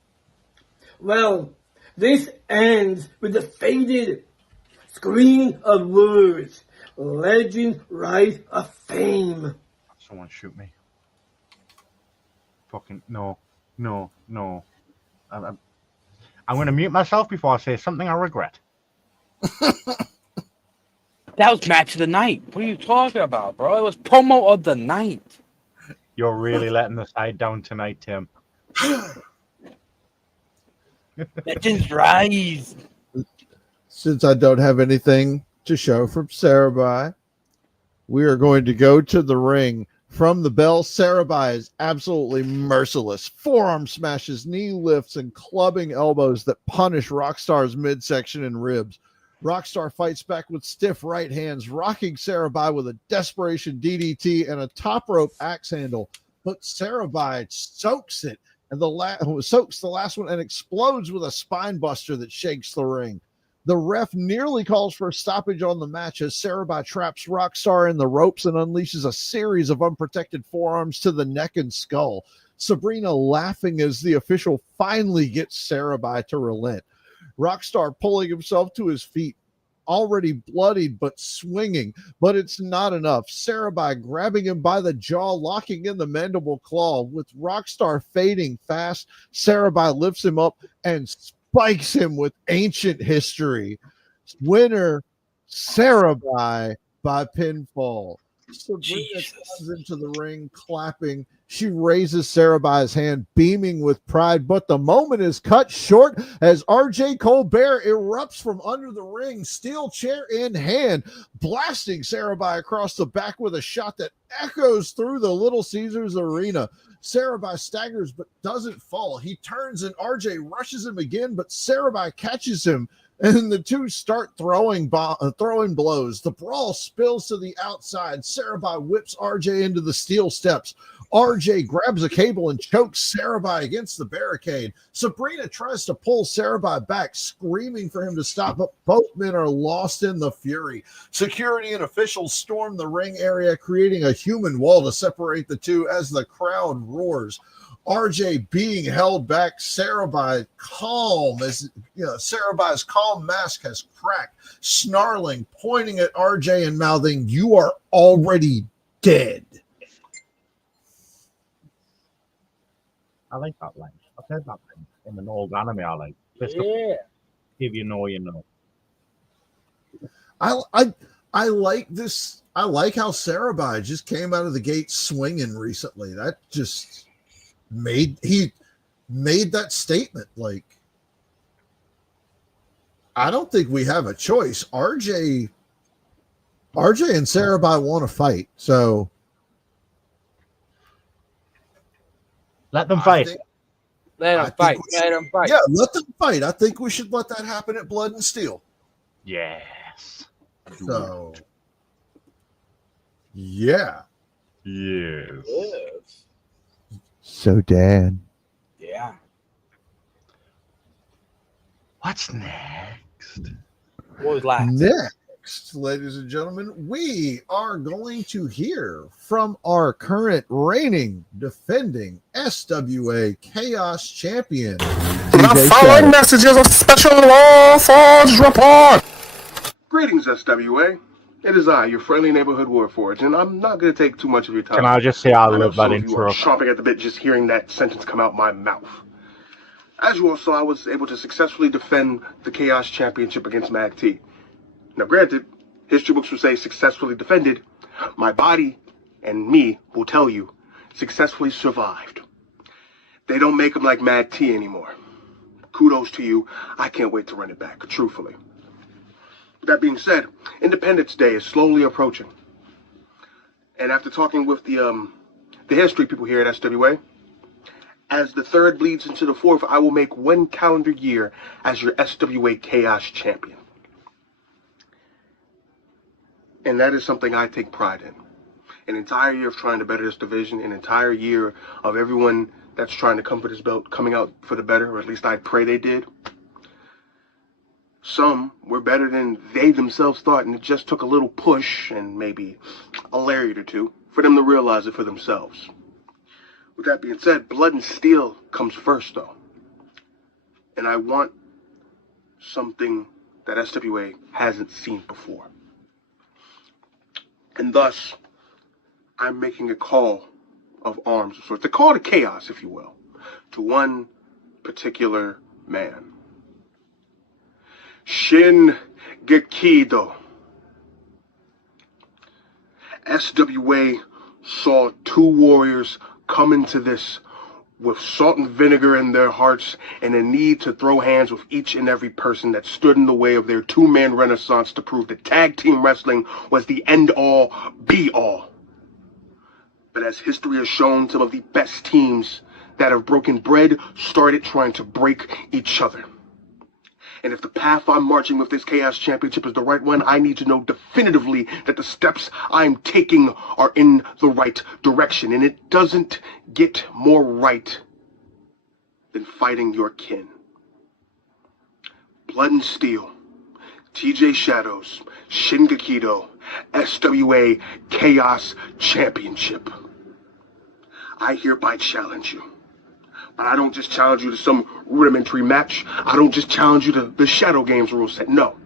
Well, this ends with the faded screen of words, Legend Rise of Fame. Someone shoot me. Fucking no. I'm going to mute myself before I say something I regret. That was match of the night. What are you talking about, bro? It was promo of the night. You're really letting the side down tonight, Tim. Legends Rise. Since I don't have anything to show from Sarabai, we are going to go to the ring. From the bell, Sarabai is absolutely merciless. Forearm smashes, knee lifts, and clubbing elbows that punish Rockstar's midsection and ribs. Rockstar fights back with stiff right hands, rocking Sarabai with a desperation DDT and a top rope axe handle. But Sarabai soaks it and soaks the last one and explodes with a spine buster that shakes the ring. The ref nearly calls for a stoppage on the match as Sarabai traps Rockstar in the ropes and unleashes a series of unprotected forearms to the neck and skull. Sabrina laughing as the official finally gets Sarabai to relent. Rockstar pulling himself to his feet, already bloodied but swinging, but it's not enough. Sarabai grabbing him by the jaw, locking in the mandible claw. With Rockstar fading fast, Sarabai lifts him up and spikes him with ancient history. Winner, Sarabai by pinfall. Sabrina comes into the ring clapping. She raises Sarah by his hand, beaming with pride, but the moment is cut short as RJ Colbert erupts from under the ring, steel chair in hand, blasting Sarah by across the back with a shot that echoes through the Little Caesars arena. Sarah staggers but doesn't fall. He turns and RJ rushes him again, but Sarah catches him. And the two start throwing blows. The brawl spills to the outside. Sarah whips RJ into the steel steps. RJ grabs a cable and chokes Sarah against the barricade. Sabrina tries to pull Sarah back, screaming for him to stop, but both men are lost in the fury. Security and officials storm the ring area, creating a human wall to separate the two as the crowd roars. RJ being held back, Sarah calm as Sarah's calm mask has cracked, snarling, pointing at RJ and mouthing, "You are already dead." I like that line. I've heard that line in an old anime I like. Yeah. If you know, you know. I like this. I like how Sarah just came out of the gate swinging recently. That just made that statement. Like, I don't think we have a choice. RJ and Sarah want to fight, so let them fight. Let them fight. Yeah, let them fight. I think we should let that happen at Blood and Steel. Yes. So, yeah. Yes. So, Dan. Yeah. What's next? What was last? Next, ladies and gentlemen, we are going to hear from our current reigning, defending SWA Chaos Champion. The following messages of Special Law Forge Report. Greetings, SWA. It is I, your friendly neighborhood Warforged, and I'm not going to take too much of your time. Can I just say I love that intro? You are intro? chomping at the bit just hearing that sentence come out my mouth. As you all saw, I was able to successfully defend the Chaos Championship against Mag T. Now, granted, history books will say successfully defended. My body and me will tell you successfully survived. They don't make them like Mag T anymore. Kudos to you. I can't wait to run it back, truthfully. That being said, Independence Day is slowly approaching. And after talking with the history people here at SWA, as the third bleeds into the fourth, I will make 1 calendar year as your SWA Chaos Champion. And that is something I take pride in. An entire year of trying to better this division, an entire year of everyone that's trying to come for this belt coming out for the better, or at least I pray they did. Some were better than they themselves thought, and it just took a little push and maybe a lariat or two for them to realize it for themselves. With that being said, Blood and Steel comes first, though. And I want something that SWA hasn't seen before. And thus, I'm making a call of arms of sorts, a call to chaos, if you will, to one particular man. Shin Gekido. SWA saw 2 warriors come into this with salt and vinegar in their hearts and a need to throw hands with each and every person that stood in the way of their 2-man renaissance to prove that tag team wrestling was the end-all, be-all. But as history has shown, some of the best teams that have broken bread started trying to break each other. And if the path I'm marching with this Chaos Championship is the right one, I need to know definitively that the steps I'm taking are in the right direction. And it doesn't get more right than fighting your kin. Blood and Steel, TJ Shadows, Shin Gekido, SWA Chaos Championship. I hereby challenge you. But I don't just challenge you to some rudimentary match. I don't just challenge you to the Shadow Games rule set. No.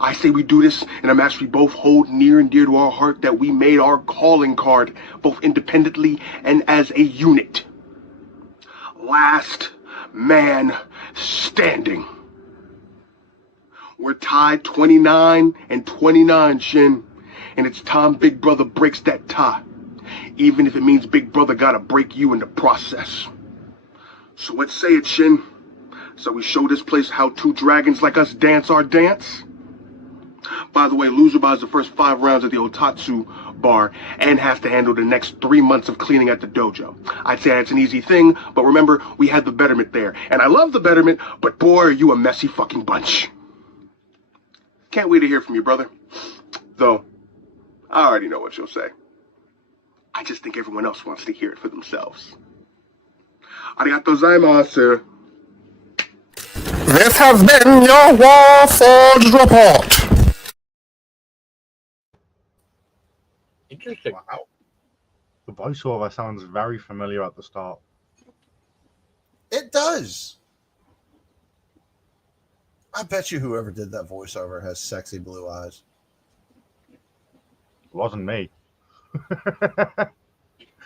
I say we do this in a match we both hold near and dear to our heart, that we made our calling card, both independently and as a unit. Last man standing. We're tied 29-29, Shin. and it's time Big Brother breaks that tie. Even if it means Big Brother gotta break you in the process. So let's say it, Shin. So we show this place how two dragons like us dance our dance. By the way, loser buys the first 5 rounds at the Otatsu bar and has to handle the next 3 months of cleaning at the dojo. I'd say that's an easy thing, but remember, we had the Betterment there. And I love the Betterment, but boy, are you a messy fucking bunch. Can't wait to hear from you, brother. Though, I already know what you'll say. I just think everyone else wants to hear it for themselves. Arigatou gozaimasu. This has been your Warforged Report. Interesting. Wow. The voiceover sounds very familiar at the start. It does. I bet you whoever did that voiceover has sexy blue eyes. It wasn't me.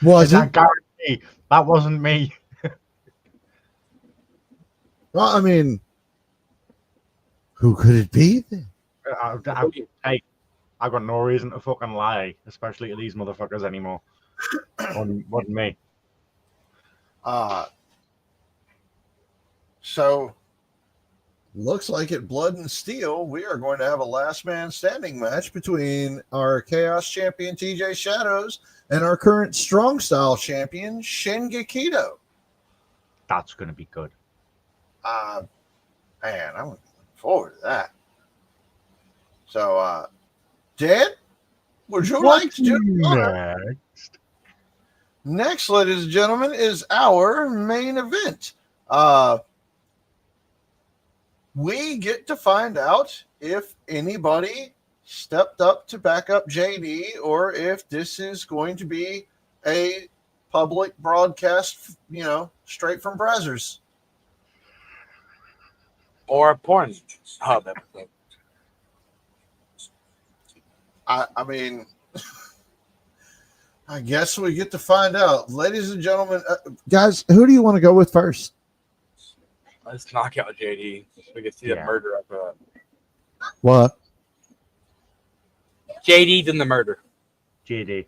Was I it? guarantee that wasn't me. Well, I mean, who could it be then? Hey, I've got no reason to fucking lie, especially to these motherfuckers anymore. wasn't me. So, looks like at Blood and Steel, we are going to have a last man standing match between our Chaos Champion TJ Shadows and our current Strong Style Champion Shingekito. That's going to be good. Man, I'm looking forward to that. So, Dan, would you like to do next? Next, ladies and gentlemen, is our main event. We get to find out if anybody stepped up to back up JD or if this is going to be a public broadcast, straight from Brazzers. Or a porn hub episode. I mean, I guess we get to find out. Ladies and gentlemen, guys, who do you want to go with first? Let's knock out JD so we can see the murder after that. What? JD then the murder. JD.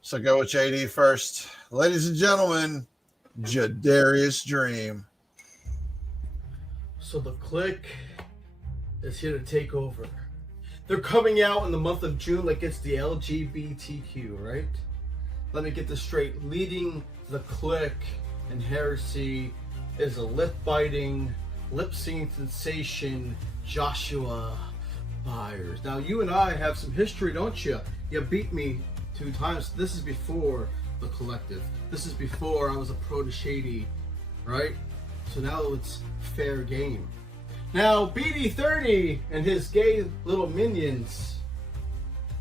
So go with JD first. Ladies and gentlemen, Jadarius Dream. So the clique is here to take over. They're coming out in the month of June like it's the LGBTQ, right? Let me get this straight. Leading the clique and heresy is a lip-biting, lip-singing sensation, Joshua Byers. Now, you and I have some history, don't you? You beat me 2 times. This is before the collective. This is before I was a protege, right? So now it's fair game. Now, BD30 and his gay little minions,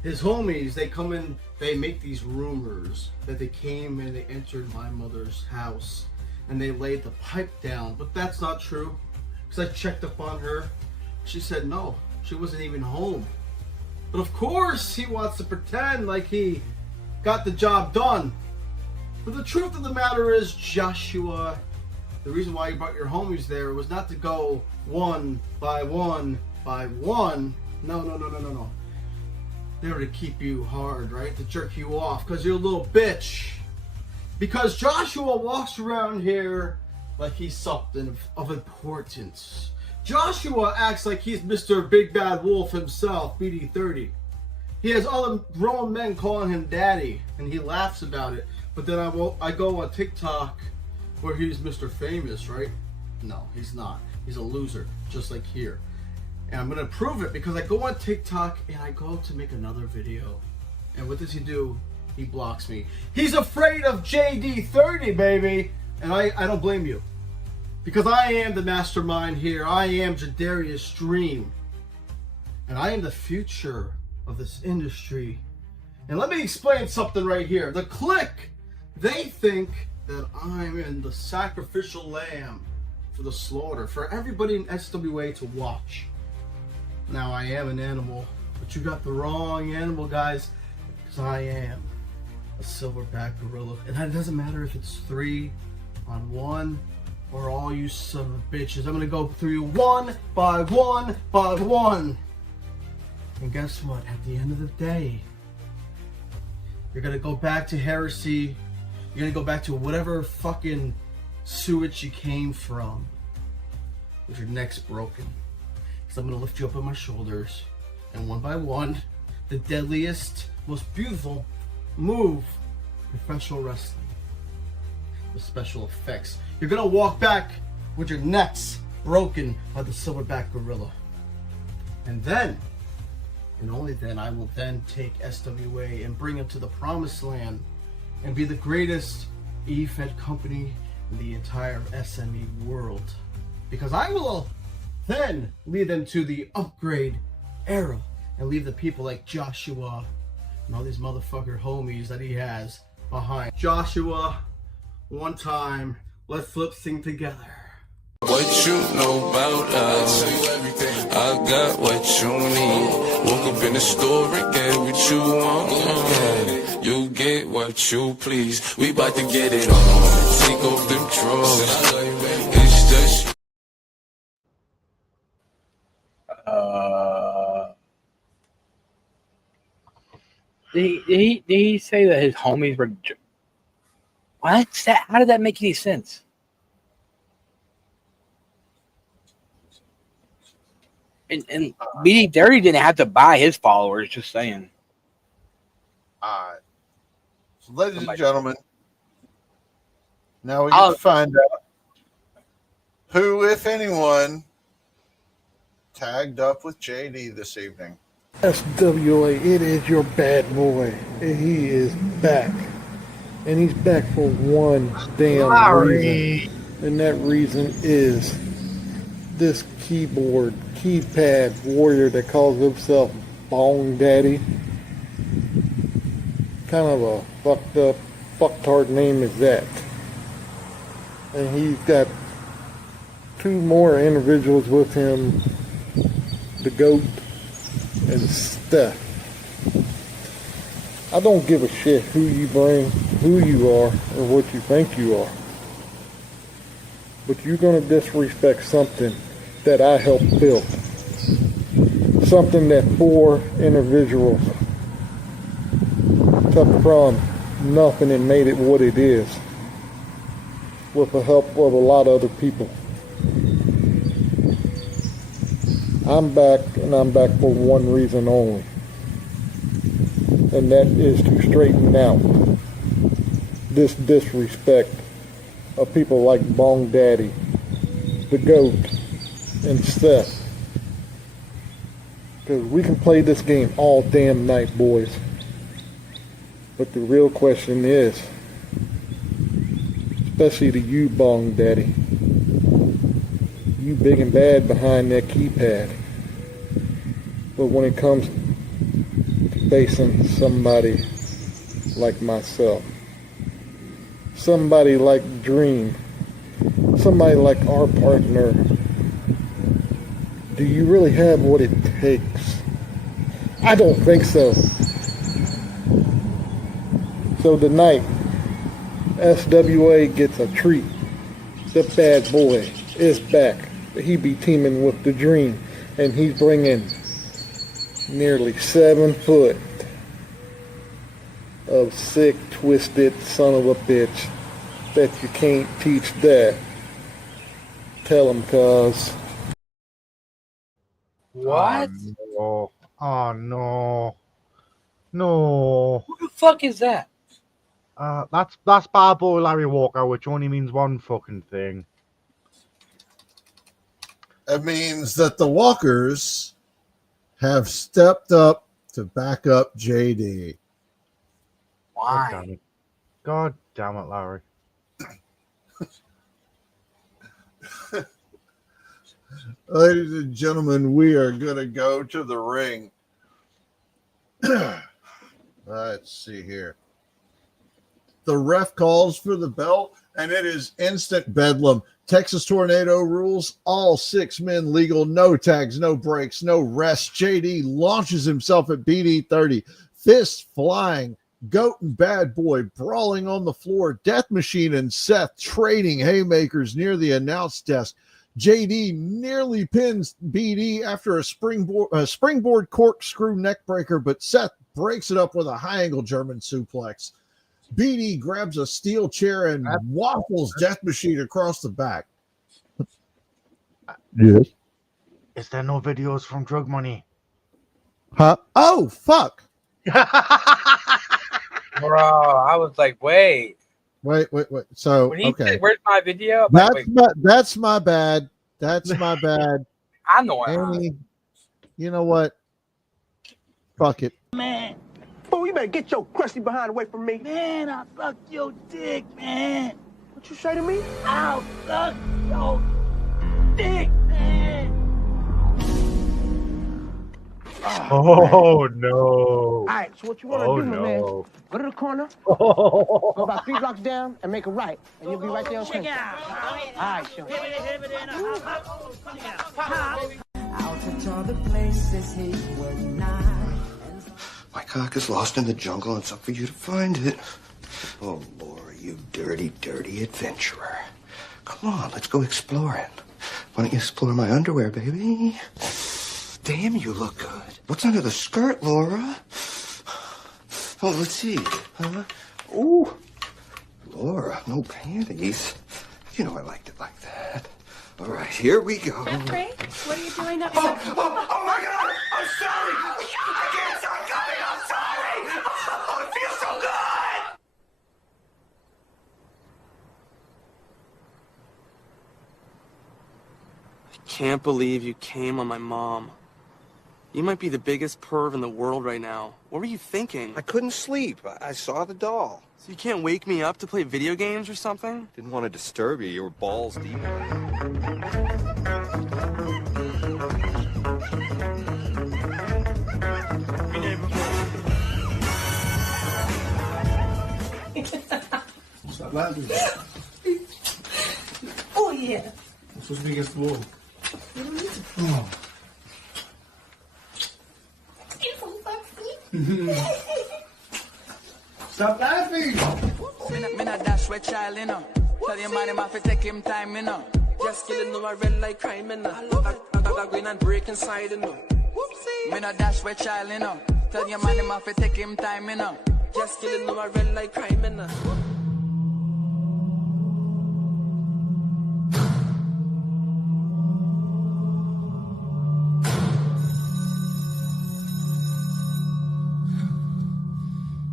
his homies, they come in, they make these rumors that they came and they entered my mother's house and they laid the pipe down. But that's not true, because I checked up on her. She said no, she wasn't even home. But of course, he wants to pretend like he got the job done. But the truth of the matter is, Joshua, the reason why you brought your homies there was not to go one by one by one. No. They were to keep you hard, right? To jerk you off, because you're a little bitch. Because Joshua walks around here like he's something of importance. Joshua acts like he's Mr. Big Bad Wolf himself, BD30. He has other grown men calling him daddy, and he laughs about it. But then I go on TikTok where he's Mr. Famous, right? No, he's not. He's a loser, just like here. And I'm gonna prove it because I go on TikTok and I go to make another video. And what does he do? He blocks me. He's afraid of JD30, baby. And I don't blame you. Because I am the mastermind here. I am Jadarius Dream. And I am the future of this industry. And let me explain something right here. The clique, they think that I'm in the sacrificial lamb for the slaughter, for everybody in SWA to watch. Now, I am an animal, but you got the wrong animal, guys, because I am a silverback gorilla. And it doesn't matter if it's 3-on-1 or all you son of bitches. I'm going to go through you one by one by one. And guess what? At the end of the day, you're gonna go back to heresy. You're gonna go back to whatever fucking sewage you came from with your necks broken. Because I'm gonna lift you up on my shoulders, and one by one, the deadliest, most beautiful move in professional wrestling with special effects. You're gonna walk back with your necks broken by the silverback gorilla. And then, and only then, I will then take SWA and bring him to the promised land and be the greatest E-Fed company in the entire SME world. Because I will then lead them to the upgrade era and leave the people like Joshua and all these motherfucker homies that he has behind. Joshua, one time, let's lip sync together. What you know about us? I got what you need. Woke up in the store and get what you want. You get what you please. We bout to get it on. Take off them drugs. It's just. Did he say that his homies were? What's that? How did that make any sense? And BD Dirty didn't have to buy his followers. Just saying. So ladies and gentlemen, now we get to find out who, if anyone, tagged up with JD this evening. SWA, it is your bad boy. And he is back. And he's back for one damn reason. And that reason is this keypad warrior that calls himself Bong Daddy. Kind of a fucked up, fucktard name is that. And he's got two more individuals with him, the GOAT and Steph. I don't give a shit who you bring, who you are, or what you think you are. But you're gonna disrespect something that I helped build. Something that 4 individuals took from nothing and made it what it is. With the help of a lot of other people. I'm back, and I'm back for one reason only. And that is to straighten out this disrespect of people like Bong Daddy, the GOAT, and Seth. Because we can play this game all damn night, boys. But the real question is, especially to you, Bong Daddy, you big and bad behind that keypad. But when it comes to facing somebody like myself, somebody like Dream, somebody like our partner, do you really have what it takes? I don't think so. So tonight, SWA gets a treat. The bad boy is back. He be teaming with the Dream, and he's bringing nearly 7 foot of sick, twisted son of a bitch that you can't teach that. Tell him, cuz. What? Oh no. No. Who the fuck is that? That's bad boy Larry Walker, which only means one fucking thing. It means that the Walkers have stepped up to back up JD. Why? God damn it, Larry. Ladies and gentlemen, we are going to go to the ring. Let's see here. The ref calls for the belt, and it is instant bedlam. Texas Tornado rules, all 6 men legal, no tags, no breaks, no rest. JD launches himself at BD 30, fists flying, Goat and Bad Boy brawling on the floor, Death Machine and Seth trading haymakers near the announce desk. JD nearly pins BD after a springboard corkscrew neckbreaker, but Seth breaks it up with a high angle German suplex. BD grabs a steel chair and waffles Death Machine across the back. Yes. Is there no videos from Drug Money? Huh? Oh, fuck. Bro, I was like, wait. Wait. So, When he okay. said, where's my video? I'm like, wait, That's my bad. That's my bad. I know it. Annie, you know what? Fuck it. Man. Fool, you better get your crusty behind away from me. Man, I sucked your dick, man. What you say to me? I'll suck your dick, man. Oh, no. All right, so what you want to do, my man? Go to the corner, go about 3 blocks down, and make a right, and you'll be right there on Check out. All right, sure. Out to all the places he would not. My cock is lost in the jungle. It's up for you to find it. Oh, Laura, you dirty, dirty adventurer. Come on, let's go exploring. Why don't you explore my underwear, baby? Damn, you look good. What's under the skirt, Laura? Oh, let's see. Ooh. Laura, no panties. You know I liked it like that. All right, here we go. Frank, what are you doing up? Oh my God! I'm sorry! I can't stop coming! I'm sorry! Oh, it feels so good! I can't believe you came on my mom. You might be the biggest perv in the world right now. What were you thinking? I couldn't sleep. I saw the doll. So you can't wake me up to play video games or something? Didn't want to disturb you. You were balls deep. Stop laughing. Oh, yeah. I'm supposed to be against the wall. Oh. Stop laughing! Me not dash with child, you know. Tell your man him have to take him time, you know. Just killing no a red like crime, you know. I go and break inside, you know. Me not dash with child, you know. Tell your man him have to take him time, you know. Just killing no a red like crime, you know.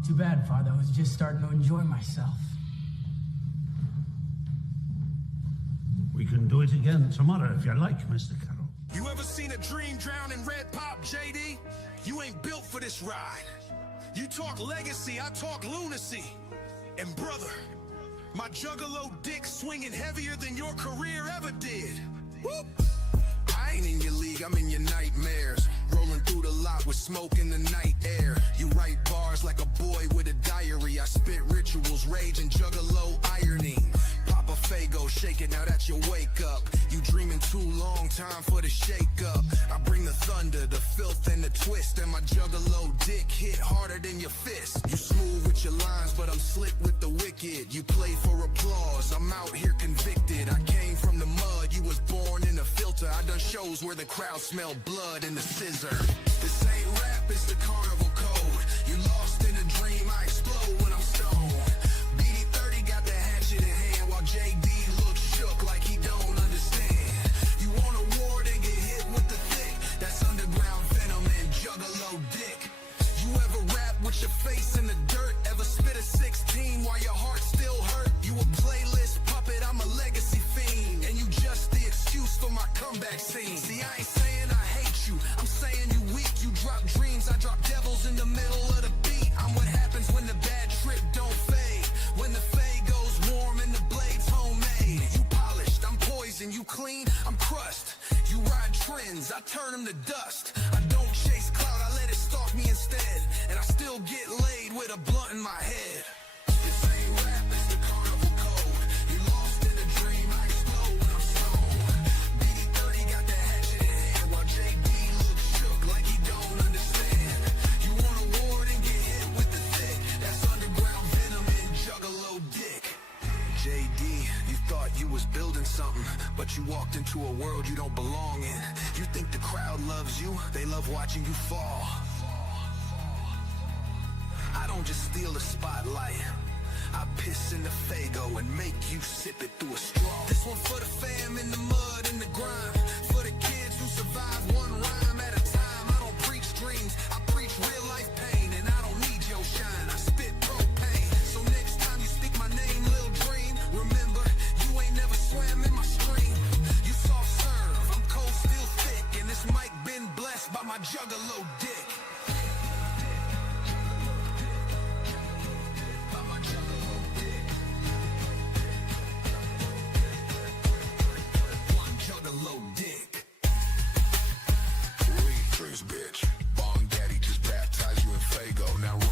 Too bad, Father. I was just starting to enjoy myself. We can do it again tomorrow if you like, Mr. Carroll. You ever seen a dream drown in red pop, JD? You ain't built for this ride. You talk legacy, I talk lunacy. And brother, my juggalo dick swinging heavier than your career ever did. Whoop. I ain't in your league, I'm in your nightmares. Rolling through the lot with smoke in the night air. You write bars like a boy with a diary. I spit rituals, rage and juggalo irony. Papa Fago, shake it now that you wake up. You dreaming too long, time for the shake up. I bring the thunder, the filth and the twist. And my juggalo dick hit harder than your fist. You smooth with your lines, but I'm slick with the wicked. You play for applause, I'm out here convicted. I came from the mud, you was born in a filter. I done shows where the crowd smell blood and the scissor. This ain't rap, it's the carnival code. You lost in a dream, I explode when I'm stoned. BD30 got the hatchet in hand, while JD looks shook like he don't understand. You want a war, then get hit with the thick. That's underground venom and juggalo dick. You ever rap with your face in the dirt? Ever spit a 16 while your heart still hurt? You a playlist puppet, I'm a legacy fiend. And you just the excuse for my comeback scene. See, I ain't saying I hate you, I'm saying you weak. You drop dreams, I drop devils in the middle of the beat. I'm what happens when the bad trip don't fade. When the fade goes warm and the blade's homemade. You polished, I'm poison, you clean, I'm crushed. You ride trends, I turn them to dust. I don't chase clout, I let it stalk me instead. And I still get laid with a blunt in my head. This ain't rap, it's the carnival code. You lost in a dream, I explode when I'm stoned. BD30 got the hatchet in hand, while JD looks shook like he don't understand. You want a war, then get hit with the thick. That's underground venom and juggalo dick. JD, you've thought you was building something, but you walked into a world you don't belong in. You think the crowd loves you, they love watching you fall. I don't just steal the spotlight, I piss in the Fago and make you sip it through a straw. This one for the fam in the mud and the grime, for the kids who survive one rhyme at a time. I don't preach dreams, I preach real life pain, and I don't need your shine, I spit propane. So next time you speak my name, Lil Dream, remember, you ain't never swam in my stream. You soft serve, I'm cold still thick, and this mic been blessed by my juggalo dick. Bitch, Bong Daddy just baptized you in Fago, now run.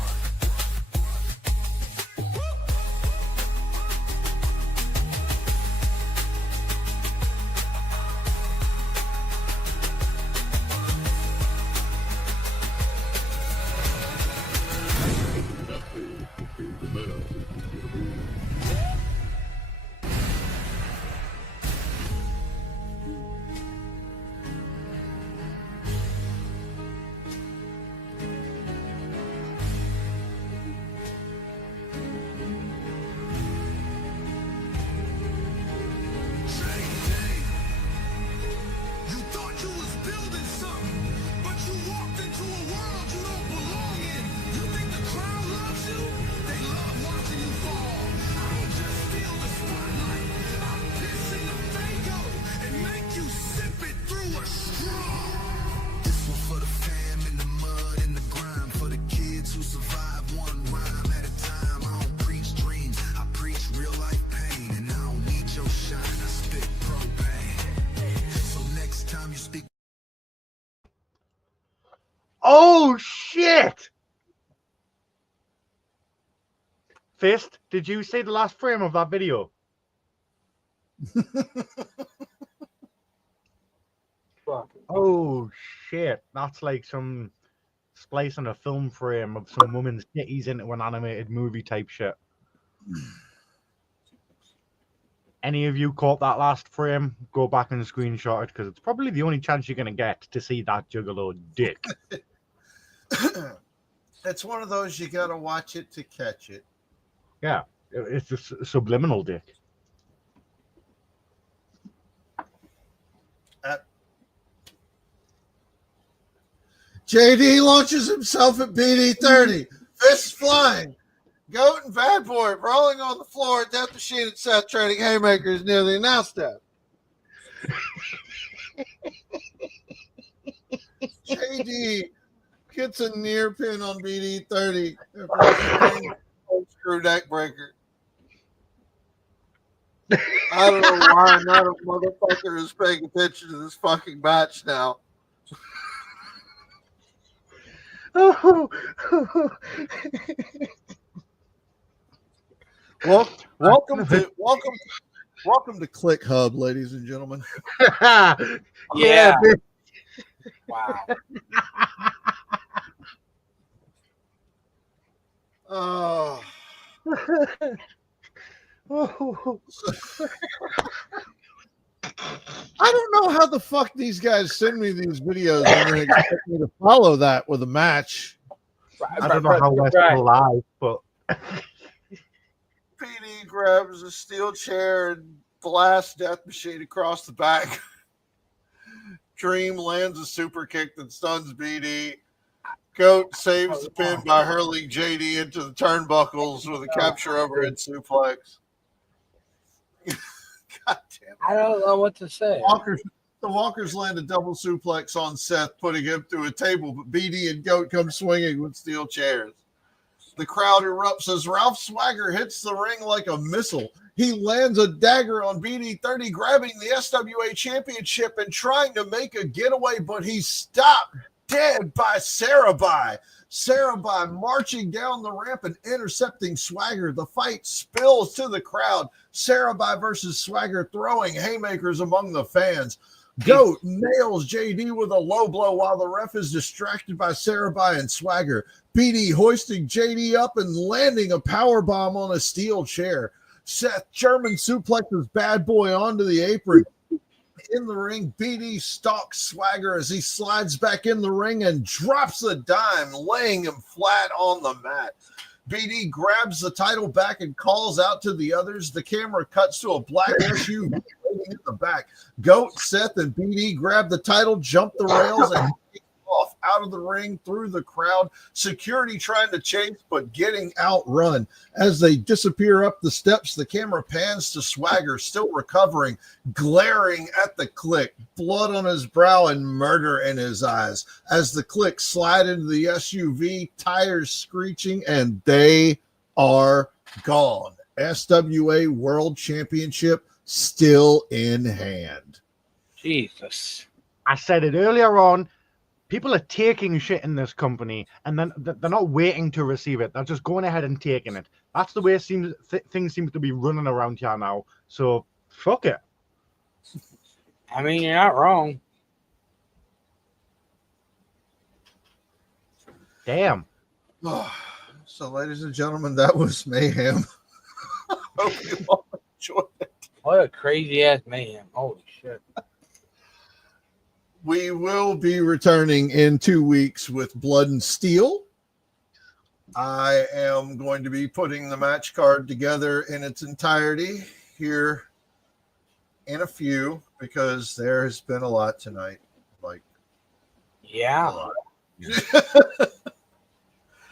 Oh shit! Fist, did you see the last frame of that video? Oh shit! That's like some splicing a film frame of some woman's titties into an animated movie type shit. Any of you caught that last frame? Go back and screenshot it, because it's probably the only chance you're gonna get to see that juggalo dick. It's one of those you gotta watch it to catch it. Yeah, it's a subliminal dick. JD launches himself at BD30. Fists flying. Goat and Bad Boy rolling on the floor at Death Machine and Seth trading haymakers near the announce desk. JD gets a near pin on BD30. Screw neck breaker. I don't know why not a motherfucker is paying attention to this fucking match now. Well, welcome to Click Hub, ladies and gentlemen. Yeah. Wow. Oh. I don't know how the fuck these guys send me these videos and they expect me to follow that with a match. I don't know how we're still alive, but PD grabs a steel chair and blasts Death Machine across the back. Dream lands a super kick that stuns BD. Goat saves the pin by hurling JD into the turnbuckles with a capture overhead suplex. God damn it. I don't know what to say. The Walkers land a double suplex on Seth, putting him through a table, but BD and Goat come swinging with steel chairs. The crowd erupts as Ralph Swagger hits the ring like a missile. He lands a dagger on BD30, grabbing the SWA championship and trying to make a getaway, but he's stopped dead by Sarabai. Sarabai marching down the ramp and intercepting Swagger. The fight spills to the crowd. Sarabai versus Swagger throwing haymakers among the fans. Goat nails JD with a low blow while the ref is distracted by Sarabai and Swagger. BD hoisting JD up and landing a power bomb on a steel chair. Seth German suplexes Bad Boy onto the apron. In the ring, BD stalks Swagger as he slides back in the ring and drops a dime, laying him flat on the mat. BD grabs the title back and calls out to the others. The camera cuts to a black SUV waiting in the back. Goat, Seth, and BD grab the title, jump the rails, and take off out of the ring through the crowd. Security trying to chase, but getting outrun. As they disappear up the steps, the camera pans to Swagger, still recovering, glaring at the Click, blood on his brow and murder in his eyes. As the Click slide into the SUV, tires screeching, and they are gone. SWA World Championship still in hand. Jesus. I said it earlier on. People are taking shit in this company, and then they're not waiting to receive it. They're just going ahead and taking it. That's the way things seem to be running around here now. So, fuck it. I mean, you're not wrong. Damn. So, ladies and gentlemen, that was Mayhem. Hope you all enjoyed it. What a crazy ass mayhem. Holy shit. We will be returning in 2 weeks with Blood and Steel. I am going to be putting the match card together in its entirety here in a few, because there has been a lot tonight. Like, yeah.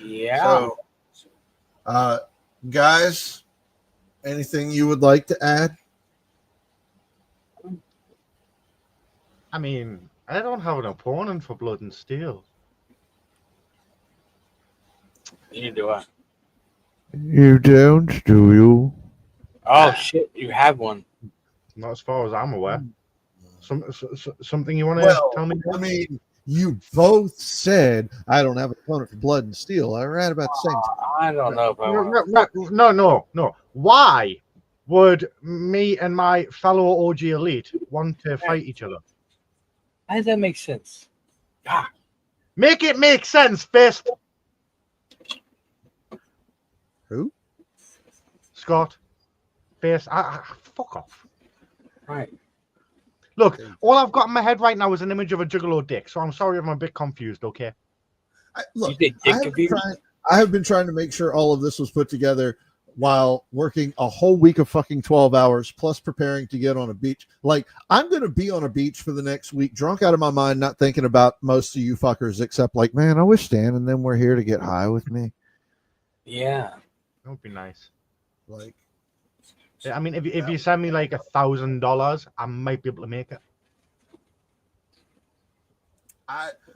Yeah. So, guys, anything you would like to add? I mean, I don't have an opponent for Blood and Steel. You do it. You don't, do you? Oh shit, you have one. Not as far as I'm aware. Something you want to tell me? I mean, you both said I don't have an opponent for Blood and Steel. I read about the same time. I don't know if I want No. Why would me and my fellow OG Elite want to fight each other? How does that make sense? Ah. Make it make sense, Fist. Who? Scott. Fist. Fuck off. Right. Look, all I've got in my head right now is an image of a juggalo dick, so I'm sorry if I'm a bit confused, okay? I have been trying to make sure all of this was put together while working a whole week of fucking 12 hours plus preparing to get on a beach. Like, I'm going to be on a beach for the next week, drunk out of my mind, not thinking about most of you fuckers, except like, man, I wish Stan and them were here to get high with me. Yeah. That would be nice. Like, I mean, if you send me like $1,000, I might be able to make it.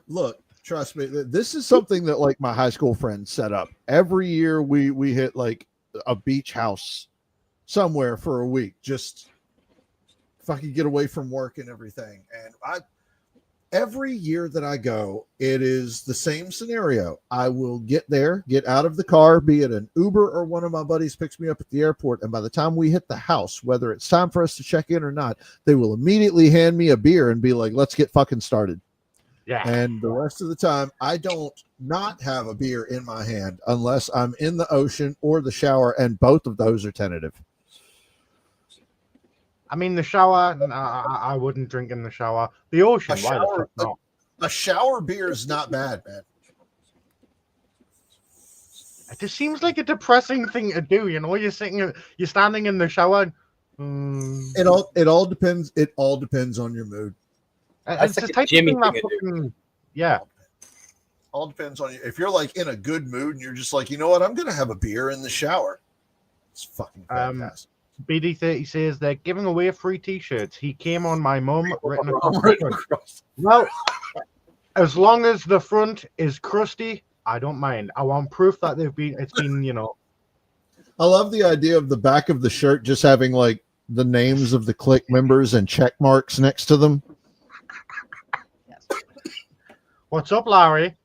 Look, trust me, this is something that like my high school friends set up. Every year we hit like a beach house somewhere for a week, just fucking get away from work and everything. And every year that I go, it is the same scenario. I will get there, get out of the car, be it an Uber or one of my buddies picks me up at the airport. And by the time we hit the house, whether it's time for us to check in or not, they will immediately hand me a beer and be like, let's get fucking started. Yeah. And the rest of the time, I don't not have a beer in my hand unless I'm in the ocean or the shower, and both of those are tentative. I mean, the shower, I wouldn't drink in the shower. The ocean, why the fuck not? A shower beer is not bad, man. It just seems like a depressing thing to do. You know, you're standing in the shower. It all depends. It all depends on your mood. It's the type of thing that yeah. All depends on you. If you're like in a good mood and you're just like, you know what, I'm gonna have a beer in the shower. It's fucking fantastic. BD30 says they're giving away free t-shirts. He came on my mum written across the front. Well, as long as the front is crusty, I don't mind. I want proof that it's been, you know. I love the idea of the back of the shirt just having like the names of the Click members and check marks next to them. What's up, Larry?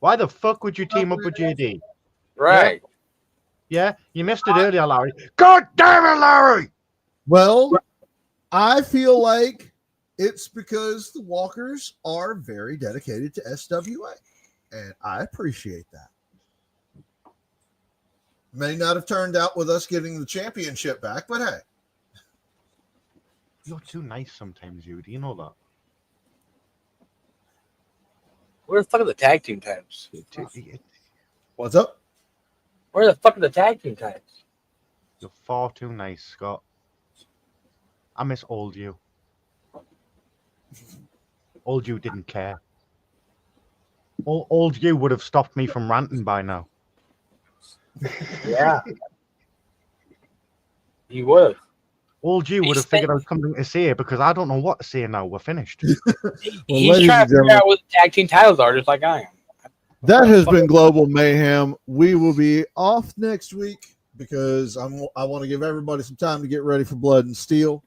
Why the fuck would you team up with JD? Right. Yeah, you missed it earlier, Larry. God damn it, Larry! Well, I feel like it's because the Walkers are very dedicated to SWA, and I appreciate that. May not have turned out with us getting the championship back, but hey. You're too nice sometimes, you. Do you know that? Where the fuck are the tag team titles? What's up? Where the fuck are the tag team titles? You're far too nice, Scott. I miss old you. Old you didn't care. Old you would have stopped me from ranting by now. Yeah. You would have. Old you would have figured out something to say because I don't know what to say now. We're finished. He's trying to figure out what the tag team titles are, just like I am. That has been Global Mayhem. We will be off next week because I want to give everybody some time to get ready for Blood and Steel.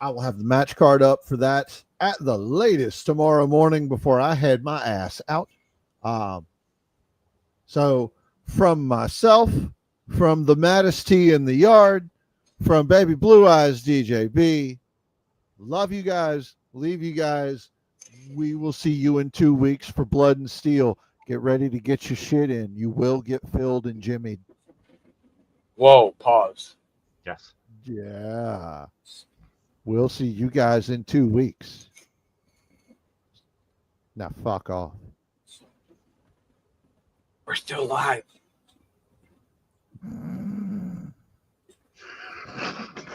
I will have the match card up for that at the latest tomorrow morning before I head my ass out. So from myself, from the maddest tea in the yard, from Baby Blue Eyes DJB, love you guys, leave you guys. We will see you in 2 weeks for Blood and Steel. Get ready to get your shit in. You will get filled and jimmied. Whoa, pause. Yes. Yeah. We'll see you guys in 2 weeks. Now fuck off. We're still live.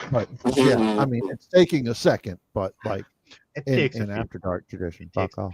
But yeah, I mean, it's taking a second, but like It takes in After Dark tradition, fuck off.